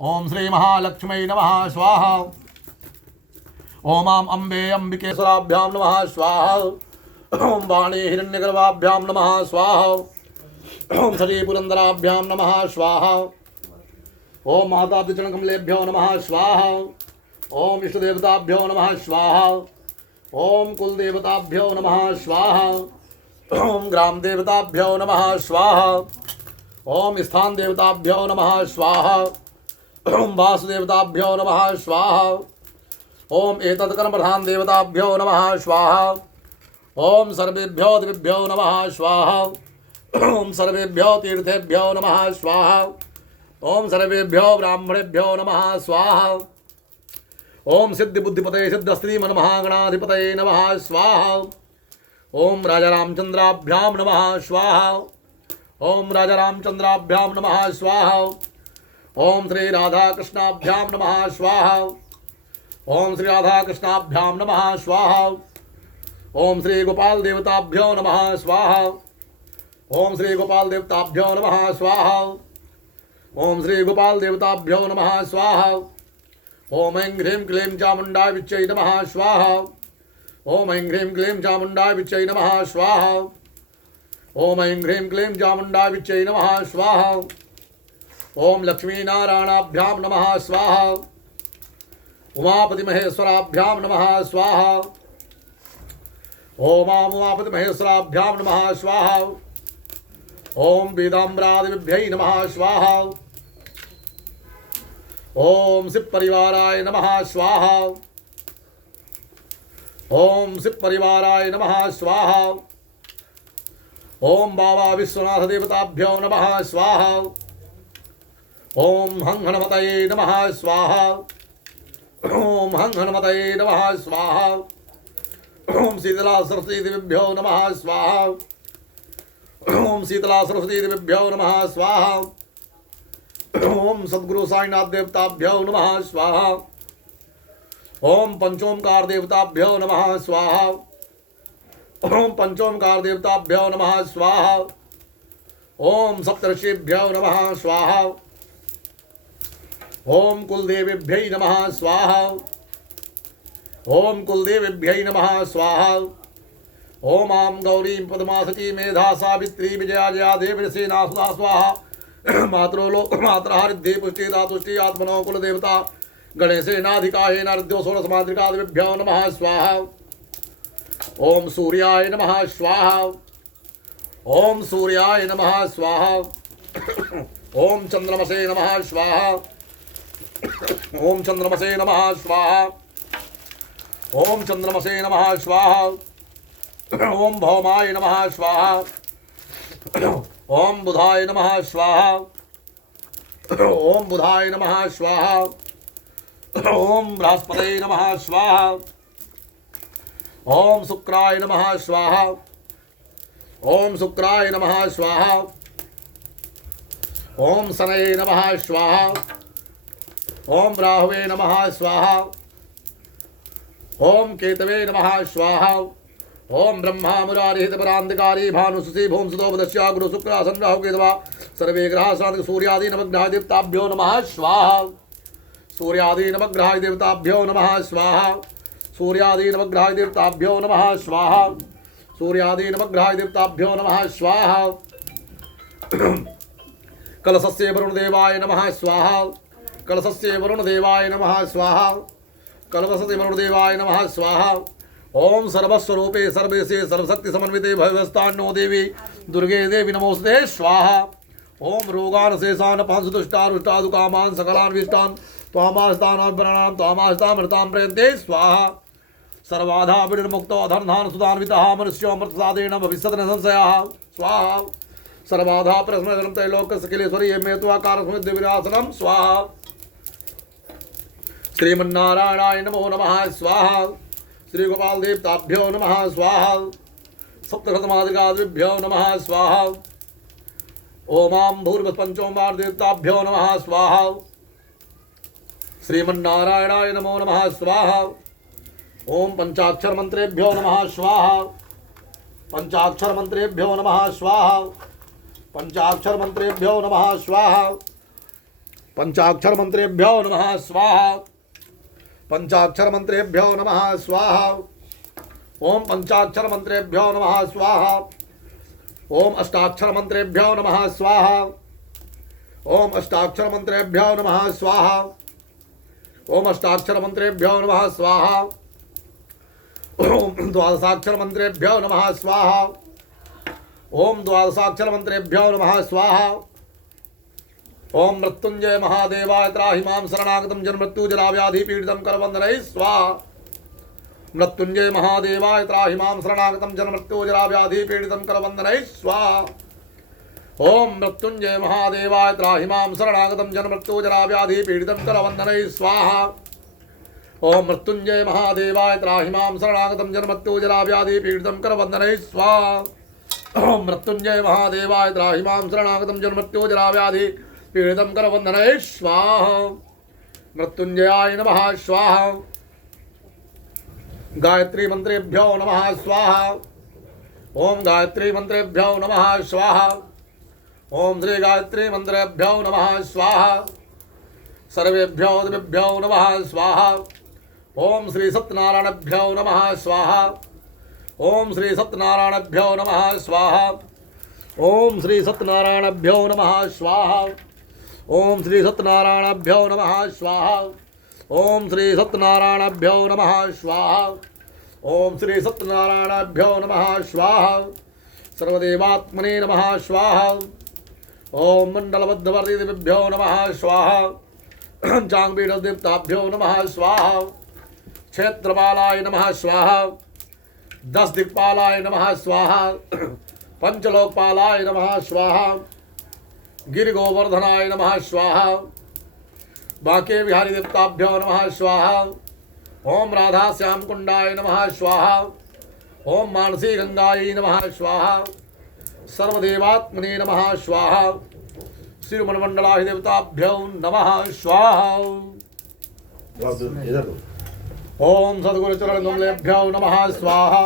ओम श्री महालक्ष्मी नमः स्वाहा। ओम अम्बे अंबिकेश्वराभ्यां नमः स्वाहा। ओम वाणी हिरण्यगर्भाभ्यां नमः स्वाहा। ओम श्री पुरंदराभ्यां नमः स्वाहा। ओम माता पितृकमलेभ्यो नमः स्वाहा। ओम इष्टदेवताभ्यो नमः स्वाहा। ओम कुलदेवताभ्यो नमः स्वाहा। ओम ग्राम देवताभ्यो नमः स्वाहा। ओम स्थान देवताभ्यो नमः स्वाहा। ओम वासुदेवताभ्यो नमः स्वाहा। ओम एतत्कर्म प्रधान देवताभ्यो नमः स्वाहा। ओम सर्वेभ्यो दिव्यभ्यो नमः स्वाहा। ओम सर्वेभ्यो तीर्थेभ्यो नमः स्वाहा। ओम सर्वेभ्यो ब्राह्मणेभ्यो नमः स्वाहा। ओम सिद्धि बुद्धिपतये सिद्धस्त्री मनमहागणाधिपतये नमः स्वाहा। ओम राजा रामचंद्राभ्याम नमः स्वाहा। ओम राजा रामचंद्राभ्याम नमः स्वाहा। ओम श्री राधा कृष्णाभ्याम नमः स्वाहा। ओम श्री राधा कृष्णाभ्याम नमः स्वाहा। ओम श्री गोपाल देवताभ्यो नमः स्वाहा। ओम श्री गोपाल देवताभ्यो नमः स्वाहा। ओम श्री गोपाल देवताभ्यो नमः स्वाहा। ओम ऐं ह्रीं क्लीं चामुण्डाय विच्चै नमः स्वाहा। ओम ऐं ह्रीं क्लीं चामुण्डाय विच्चै नमः स्वाहा। ओम ऐं ह्रीं क्लीं चामुण्डाय विच्चै नमः स्वाहा। ओम लक्ष्मीनारायणाभ्यां नमः स्वाहा। उमापति महेश्वराभ्यां नमः स्वाहा। ओम उमापति महेश्वराभ्यां नमः स्वाहा। ओम वेदाम्रादिभ्यै नमः स्वाहा। ओम शिव परिवाराय नमः स्वाहा। ओम शिव परिवाराय नमः स्वाहा। ओम बाबा विश्वनाथ देवताभ्यो नमः स्वाहा। ओम हं हनुमतये नमः स्वाहा। ओम हं हनुमतये नमः स्वाहा। ओम शीतला सरस्वती देवीभ्यो नमः स्वाहा। ओम शीतला सरस्वती देवीभ्यो नमः स्वाहा। ओम सद्गुरु साईनाथ देवताभ्यो नमः स्वाहा। ओम पंचोमकार देवताभ्यो नमः स्वाहा। ओम पंचोमकार देवताभ्यो नमः स्वाहा। ओम सप्तर्षिभ्यो नमः स्वाहा। ओम कुलदेवीभ्यै नमः स्वाहा। ओम कुलदेवीभ्यै नमः स्वाहा। ओम आम गौरी पद्मासती मेधा सावित्री विजया जया देवसेना सुधा स्वाहा। मातृलोक मातृहारिद्धि पुष्टि दातुष्टि आत्मनो कुल देवता गणेशेनाधिकाये नारद्यो षोडशमातृकादिभ्यो नमः स्वाहा। ओम सूर्याय नमः स्वाहा। ओम सूर्याय नमः स्वाहा। ओम चंद्रमसे नमः स्वाहा। ओम चंद्रमसे नमः स्वाहा। ओम चंद्रमसे नमः स्वाहा। ओम भौमाय नमः स्वाहा। ओम बुधाय नमः स्वाहा। ओम बुधाय नमः स्वाहा। ओम बृहस्पतये नमः स्वाहा। ओम शुक्राय नमः स्वाहा। ओम शुक्राय नमः स्वाहा। ओम शनये नमः स्वाहा। ओम राहवे नमः स्वाहा। ओम केतवे नमः स्वाहा। ओम ब्रह्मा मुरारिहित परांधकारी भानुसुषि भूम सुतोपदस्या गुरु शुक्र सन राहु केतवा सर्वे ग्रहा शांति सूर्यादि नवग्रह देवताभ्यो नमः स्वाहा। सूर्यादि नवग्रह देवताभ्यो नमः स्वाहा। सूर्यादि नवग्रह देवताभ्यो नमः स्वाहा। सूर्यादि नवग्रह देवताभ्यो नमः स्वाहा। कलशस्य वरुण देवाय नमः स्वाहा। कलशस्य वरुण देवाय नमः स्वाहा। कलशस्य वरुण देवाय नमः स्वाहा। ओम सर्वस्वरूपे सर्वेशे सर्वशक्ति समन्विते भयवस्थान्नो देवी दुर्गे देवी नमोस्ते स्वाहा। ओम रोगान शेषान पांसुदुष्टारुष्टादु कामान सकलान विष्टान त्वामास्तान और प्राणाम त्वामास्तामृताम प्रयन्ते स्वाहा। सर्वाधा विनिर्मुक्तो धनधान सुधान्वितः मनुष्यो अमृतसादेन भविष्यति न संशयः स्वाहा। सर्वाधा प्रस्मरणं त्रैलोक्य सकिलेश्वरी मेत्वाकार समिद्ध विरासनम स्वाहा। श्रीमन्नारायणाय नमो नमः स्वाहा। श्री गोपाल देवताभ्यो नमः स्वाहा। सप्तशतमाधिकादिभ्यो नमः स्वाहा। ओमां भूर्भुवस्पंचोमार देवताभ्यो नमः स्वाहा। श्रीमन्नारायणाय नमो नमः स्वाहा। ओम पंचाक्षर मंत्रेभ्यो नमः स्वाहा। पंचाक्षर मंत्रेभ्यो नमः स्वाहा। पंचाक्षर मंत्रेभ्यो नमः स्वाहा। पंचाक्षर मंत्रेभ्यो नमः स्वाहा। पंचाक्षर मंत्रेभ्यो नमः स्वाहा। ओम पंचाक्षर मंत्रेभ्यो नमः स्वाहा। ओम अष्टाक्षर मंत्रेभ्यो नमः स्वाहा। ओम अष्टाक्षर मंत्रेभ्यो नमः स्वाहा। ओम अष्टाक्षर मंत्रेभ्यो नमः स्वाहा। ओम द्वादशाक्षर मंत्रेभ्यो नमः स्वाहा। ओम द्वादशाक्षर मंत्रेभ्यो नमः स्वाहा। ओम मृत्युंजय महादेवाय त्राहि मां शरणागतं जन्मृत्यु जरा व्याधि पीडितं करवन्दनैः स्वाहा। मृत्युंजय महादेवाय त्राहि मां शरणागतं जन्मृत्यु जरा व्याधि पीडितं करवन्दनैः स्वाहा। ओम मृत्युंजय महादेवाय त्राहि मां शरणागतं जन्मृत्यु जरा व्याधि पीडितं करवन्दनैः स्वाहा। ओम मृत्युंजय महादेवाय त्राहि मां शरणागतं जन्मृत्यु जरा व्याधि पीडितं करवन्दनैः स्वाहा। ओम मृत्युंजय महादेवाय त्राहि मां शरणागतं जन्मृत्यु जरा व्याधि पीडितं करवन्दनैः स्वाहा। मृत्युंजयाय नमः स्वाहा। गायत्री मंत्रेभ्यो नमः स्वाहा। ओम गायत्री मंत्रेभ्यो नमः स्वाहा। ओम श्री गायत्री मंत्रेभ्यो नमः स्वाहा। सर्वेभ्यो देवेभ्यो नमः स्वाहा। ओम श्री सत्यनारायणभ्यो नमः स्वाहा। ओम श्री सत्यनारायणभ्यो नमः स्वाहा। ओम श्री सत्यनारायणभ्यो नमः स्वाहा। ओम श्री सत्यनारायणभ्यो नमः स्वाहा। ओम श्री सत्यनारायणभ्यो नमः स्वाहा। ओम श्री सत्यनारायणभ्यो नमः स्वाहा। सर्वदेवात्मने नमः स्वाहा। ओम मंडलबद्धवर्ती देवेभ्यो नमः स्वाहा। चांगपीठ देवताभ्यो नमः स्वाहा। क्षेत्रपालाय नमः स्वाहा। 10 दिक्पालाय नमः स्वाहा। पंचलोकपालाय नमः स्वाहा। गिरिगोवर्धनाय नमः स्वाहा। बांके बिहारी देवताभ्यो नमः स्वाहा। ओम राधा श्याम कुंडाय नमः स्वाहा। ओम मानसी गंगायै नमः स्वाहा। सर्वदेवात्मने नमः स्वाहा। श्रीमन्मंडलाहि देवताभ्यो नमः स्वाहा। ओम सद्गुरु चरण कमलेभ्यो नमः स्वाहा।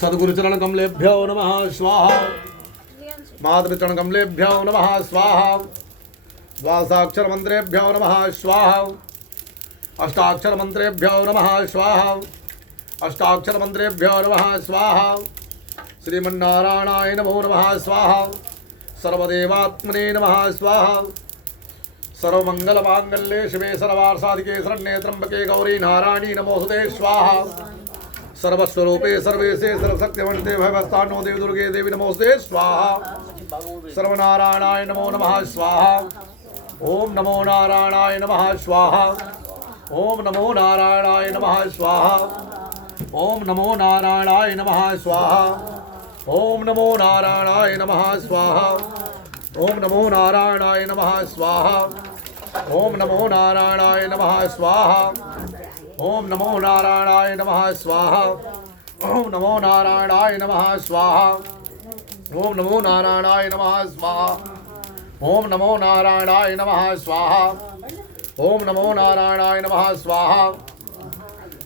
सद्गुरु चरण कमलेभ्यो नमः स्वाहा। मातृ चरण कमलेभ्यो नमः स्वाहा। द्वादशाक्षर मंत्रेभ्यो नमः स्वाहा। अष्टाक्षर मंत्रेभ्यो नमः स्वाहा। अष्टाक्षर मंत्रेभ्यो नमः स्वाहा। श्रीमन्नारायणाय नमो नमः स्वाहा। सर्वदेवात्मने नमः स्वाहा। सर्वमंगल मांगल्ये शिवे सर्वार्थसाधिके शरण्ये त्र्यंबके गौरी नारायणी नमोस्तुते स्वाहा। सर्वस्वरूपे सर्वेशे सर्वशक्तिमन्ते भयवस्थानो देवी दुर्गे देवी नमोस्ते स्वाहा। सर्वनारायणाय नमो नमः स्वाहा। ओम नमो नारायणाय नमः स्वाहा। ओम नमो नारायणाय नमः स्वाहा। ओम नमो नारायणाय नमः स्वाहा। ओम नमो नारायणाय नमः स्वाहा। ओम नमो नारायणाय नमः स्वाहा। ओम नमो नारायणाय नमः स्वाहा। ओम नमो नारायणाय नमः स्वाहा। ओम नमो नारायणाय नमः स्वाहा। ओम नमो नारायणाय नमः स्वाहा। ओम नमो नारायणाय नमः स्वाहा। ओम नमो नारायणाय नमः स्वाहा।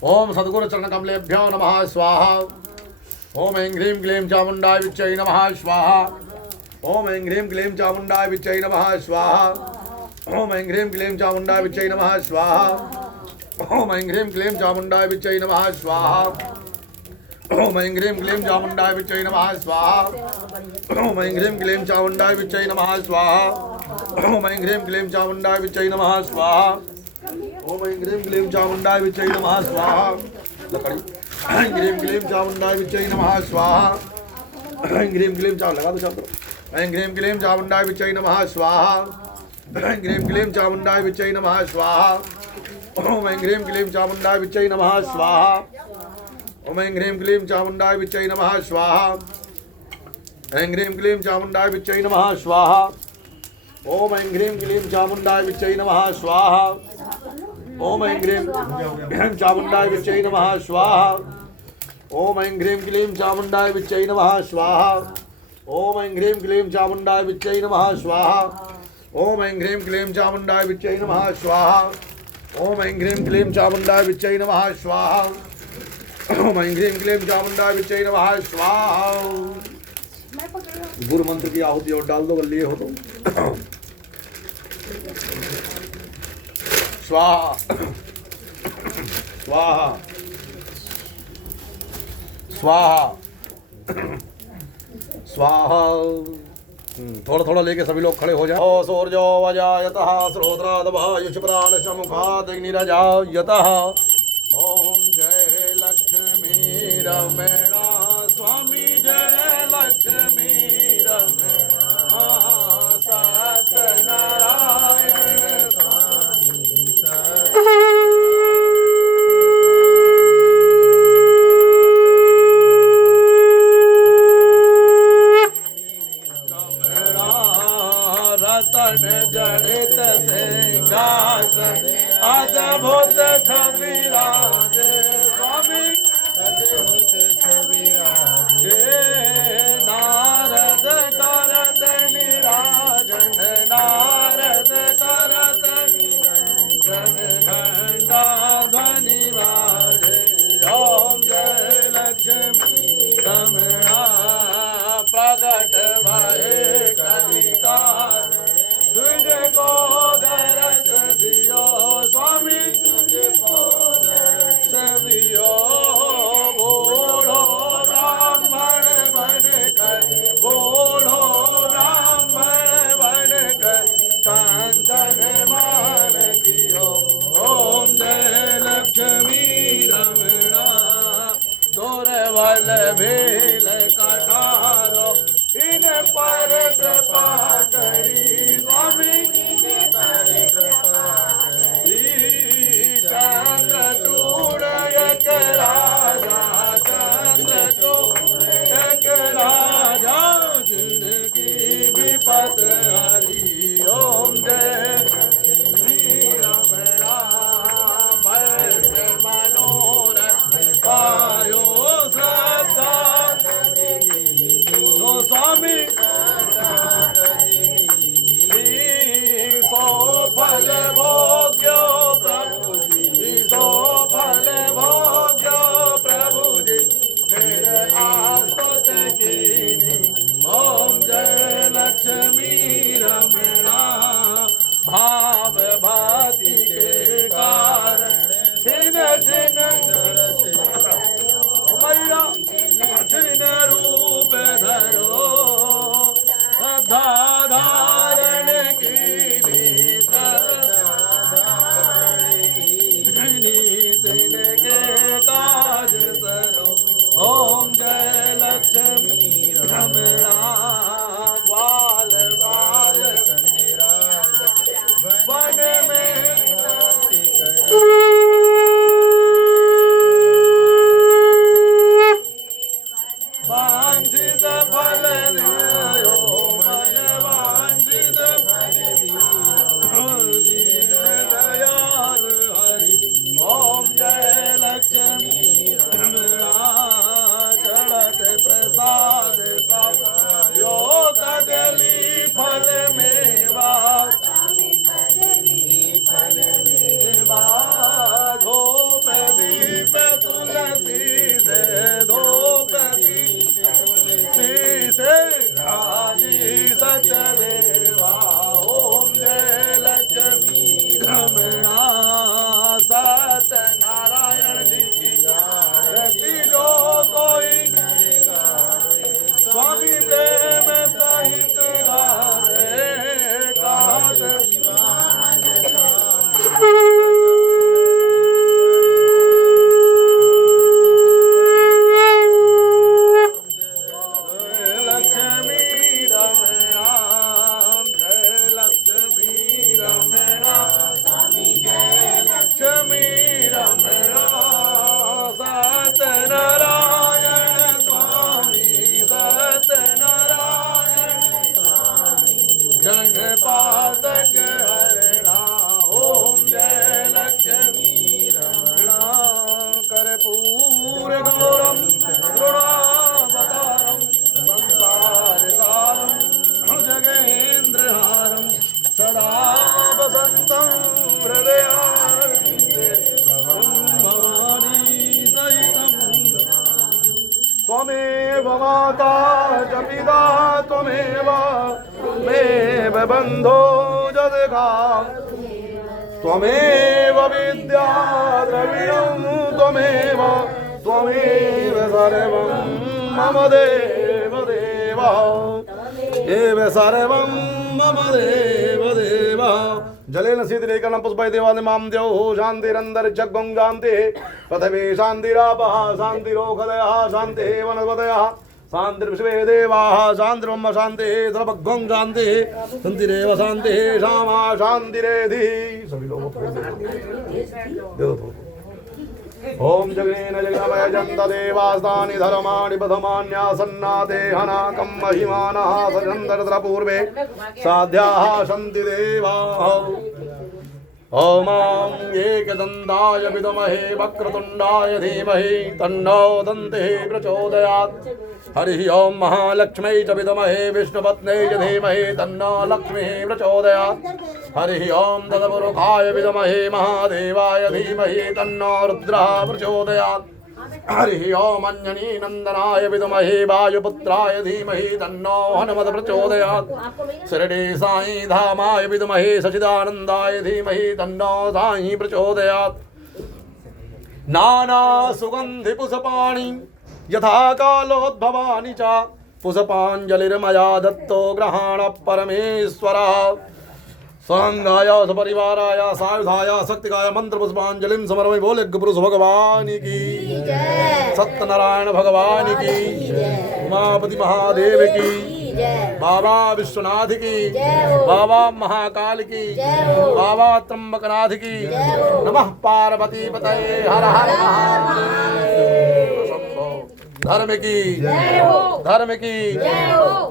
ओम सद्गुरु चरण कमलेभ्यो नमः स्वाहा। ओम ऐं ह्रीं क्लीं चामुण्डाय विच्चै नमः स्वाहा। ओम ऐं ह्रीं क्लीं चामुण्डाय विच्चै नमः स्वाहा। ओम ऐं ह्रीं क्लीं चामुण्डाय विच्चै नमः स्वाहा। ओम ऐं ह्रीं क्लीं चामुण्डाय विच्चै नमः स्वाहा। ओम ऐं ह्रीं क्लीं चामुण्डाय विच्चै नमः स्वाहा। ओम ऐं ह्रीं क्लीं चामुण्डाय विच्चै नमः स्वाहा। ओम ऐं ह्रीं क्लीं चामुण्डाय विच्चै नमः स्वाहा। ओम ऐं ह्रीं क्लीं चामुण्डाय विच्चै नमः स्वाहा। लकड़ी ऐं ह्रीं क्लीं चामुण्डाय विच्चै नमः स्वाहा। ऐं ह्रीं क्लीं लगा दो शब्द। ऐं ह्रीं क्लीं चामुण्डाय विच्चै नमः स्वाहा। ऐं ह्रीं क्लीं चामुण्डाय विच्चै नमः स्वाहा। ओम ऐं ह्रीं क्लीं चामुण्डाय विच्चै नमः स्वाहा। ओम ऐं ह्रीं क्लीं चामुण्डाय विच्चै नमः स्वाहा। ऐं ह्रीं क्लीं चामुण्डाय विच्चै नमः स्वाहा। ओम ऐं ह्रीं क्लीं चामुण्डाय विच्चै नमः स्वाहा। ओम ऐं ह्रीं चामुण्डाय विच्चै नमः स्वाहा। ओम ऐं ह्रीं क्लीं चामुण्डाय विच्चै नमः स्वाहा। ओम ऐं ह्रीं क्लीं चामुण्डाय विच्चै नमः स्वाहा। ओम ऐं ह्रीं क्लीं चामुण्डाय विच्चै नमः स्वाहा। ओम ऐं ह्रीं क्लीं चामुण्डाय विच्चै नमः स्वाहा। ओम ऐं ह्रीं क्लीं चामुण्डाय विच्चै नमः स्वाहा। गुरु मंत्र की आहुति और डाल दो, बल्ली हो तो स्वाहा स्वाहा स्वाहा स्वाहा। थोड़ा थोड़ा लेके सभी लोग खड़े हो जाए। ओ सूर्यो वजायतः श्रोत्रादवायुष प्राण समुखादिग्निरजायतः। ओम जय लक्ष्मी रमणा स्वामी जय लक्ष्मी रमणा सत्यनारायण स्वामी रतन जड़ित सिंहासन अद्भुत छवि राजे स्वामी अद्भुत छवि राजे। नारद करत निराजन नारद करत निरंजन घंटा ध्वनि बाजे। ओम जय लक्ष्मी रमणा प्रगट भये कलिकाल तुझको दरस दियो स्वामी तुझको दरस दियो। बूढ़ो ब्राह्मण बन कर बूढ़ो ब्राह्मण बन कर कांचन मान कियो। ओम जय लक्ष्मी रमणा दुर्बल भील कठारो इन पर कृपा करी स्वामी इन पर कृपा करी। चंद्रचूड़ एक राजा चंद्रचूड़ एक राजा जिनकी विपत हरी। ओम जय श्री रमणा भय मनोरथ पायो श्रद्धा तो स्वामी सो फल भोग्यो प्रभु जी सो फल भोग्यो प्रभु जी मेरे आस्तुत कीनी। ओम जय लक्ष्मी रमणा भाव भाति के कारण छिन छिन मैया छिन रूप धरो श्रद्धा धारण की के काज सरो। ओम जय लक्ष्मी रमणा बाल बाल वन में वांछित फल दियो मन वांछित फल दियो। कदली फल मेवा धूप दीप तुलसी से धूप दीप तुलसी से राजी सत्यदेवा ओम जय लक्ष्मी रमणा सत्यनारायण जी की रति जो कोई स्वामी प्रेम सहित गावे गात लक्ष्मी रमणा जय लक्ष्मी रमणा लक्ष्मी रमणा सत्यनारायण स्वामी सत्यनारायण जगपातक हरणा ओम जय लक्ष्मी रमणा कर्पूर गौरम करुणावतारम संसार सारम जगेन्द्रहारम सदा वसंतं हृदयारविन्दे भवानी सहितं त्वमेव माता च पिता त्वमेव मेव बन्धो जगदा त्वमेव विद्या द्रविणं त्वमेव त्वमेव सर्वं मम देव देव एव सर्वं मम देव देव जलेन शीतलेकनं पुष्पै देवानि मां द्यौः शान्तिरन्तरिक्षं शान्तिः पृथिवी शान्तिरापः शान्तिरोषधयः शान्तिः वनस्पतयः शान्तिर्विश्वे देवाः शान्तिर्ब्रह्म शान्तिः सर्वभौम शान्तिः शान्तिरेव शान्तिः क्षमा शान्तिरेधि सभी लोगों को ओम जगेन जगमय जन्त देवास्तानि धर्माणि प्रथमान्यासन्नाते हनाकं महिमानः सजन्तरत्र पूर्वे साध्याः सन्ति देवाः ओम एकदन्ताय विद्महे वक्रतुण्डाय धीमहि तन्नो दन्तिः प्रचोदयात् हरिः ओम महालक्ष्मै च विद्महे विष्णुपत्न्यै च धीमहि तन्नो लक्ष्मीः प्रचोदयात् हरिः ओम तदपुरुषाय विद्महे महादेवाय धीमहि तन्नो रुद्रः प्रचोदयात् हरिः ओम अंजनी नंदनाय विद्महे वायुपुत्राय धीमहि तन्नो हनुमत् प्रचोदयात् शिरडी साई धामाय विद्महे सच्चिदानन्दाय धीमहि तन्नो साई प्रचोदयात् नाना सुगन्धि पुष्पाणि यथा कालोद्भवानि च पुष्पाञ्जलिर्मया दत्तो ग्रहाण परमेश्वरः सांगाय सपरिवाराय सायुधाय शक्तिकाय मंत्र पुष्पांजलिं समर्पयामि। बोले गुरुपुरुष भगवान की सत्यनारायण भगवान की उमापति महादेव की बाबा विश्वनाथ की बाबा महाकाल की बाबा त्र्यंबकनाथ की नमः पार्वती पतये हर हर महादेव। धर्म की धर्म की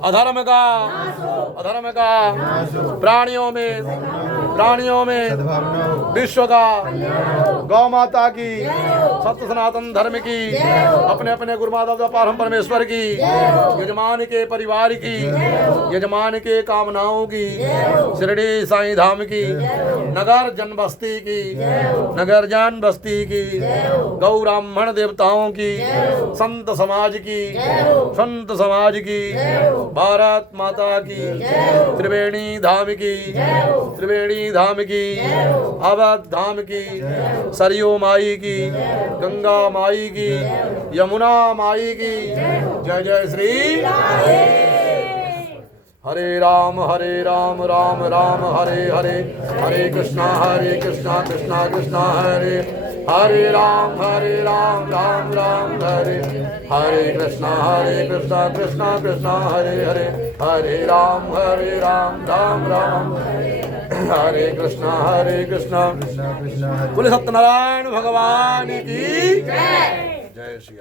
अधर्म का प्राणियों में विश्व का गौ माता की सत्य सनातन धर्म की अपने अपने गुरुमाता पारम परमेश्वर की यजमान के परिवार की यजमान के कामनाओं की शिरडी साईं धाम की नगर जन बस्ती की नगर जान बस्ती की गौ ब्राह्मण देवताओं की संत समाज की भारत माता की त्रिवेणी धाम की अवध धाम की सरयू माई की गंगा माई की यमुना माई की जय जय श्री हरे राम राम राम हरे हरे हरे कृष्णा कृष्णा कृष्णा हरे हरे राम राम राम हरे हरे कृष्णा कृष्णा कृष्णा हरे हरे हरे राम राम राम हरे कृष्णा बोले सत्यनारायण भगवान की जय श्री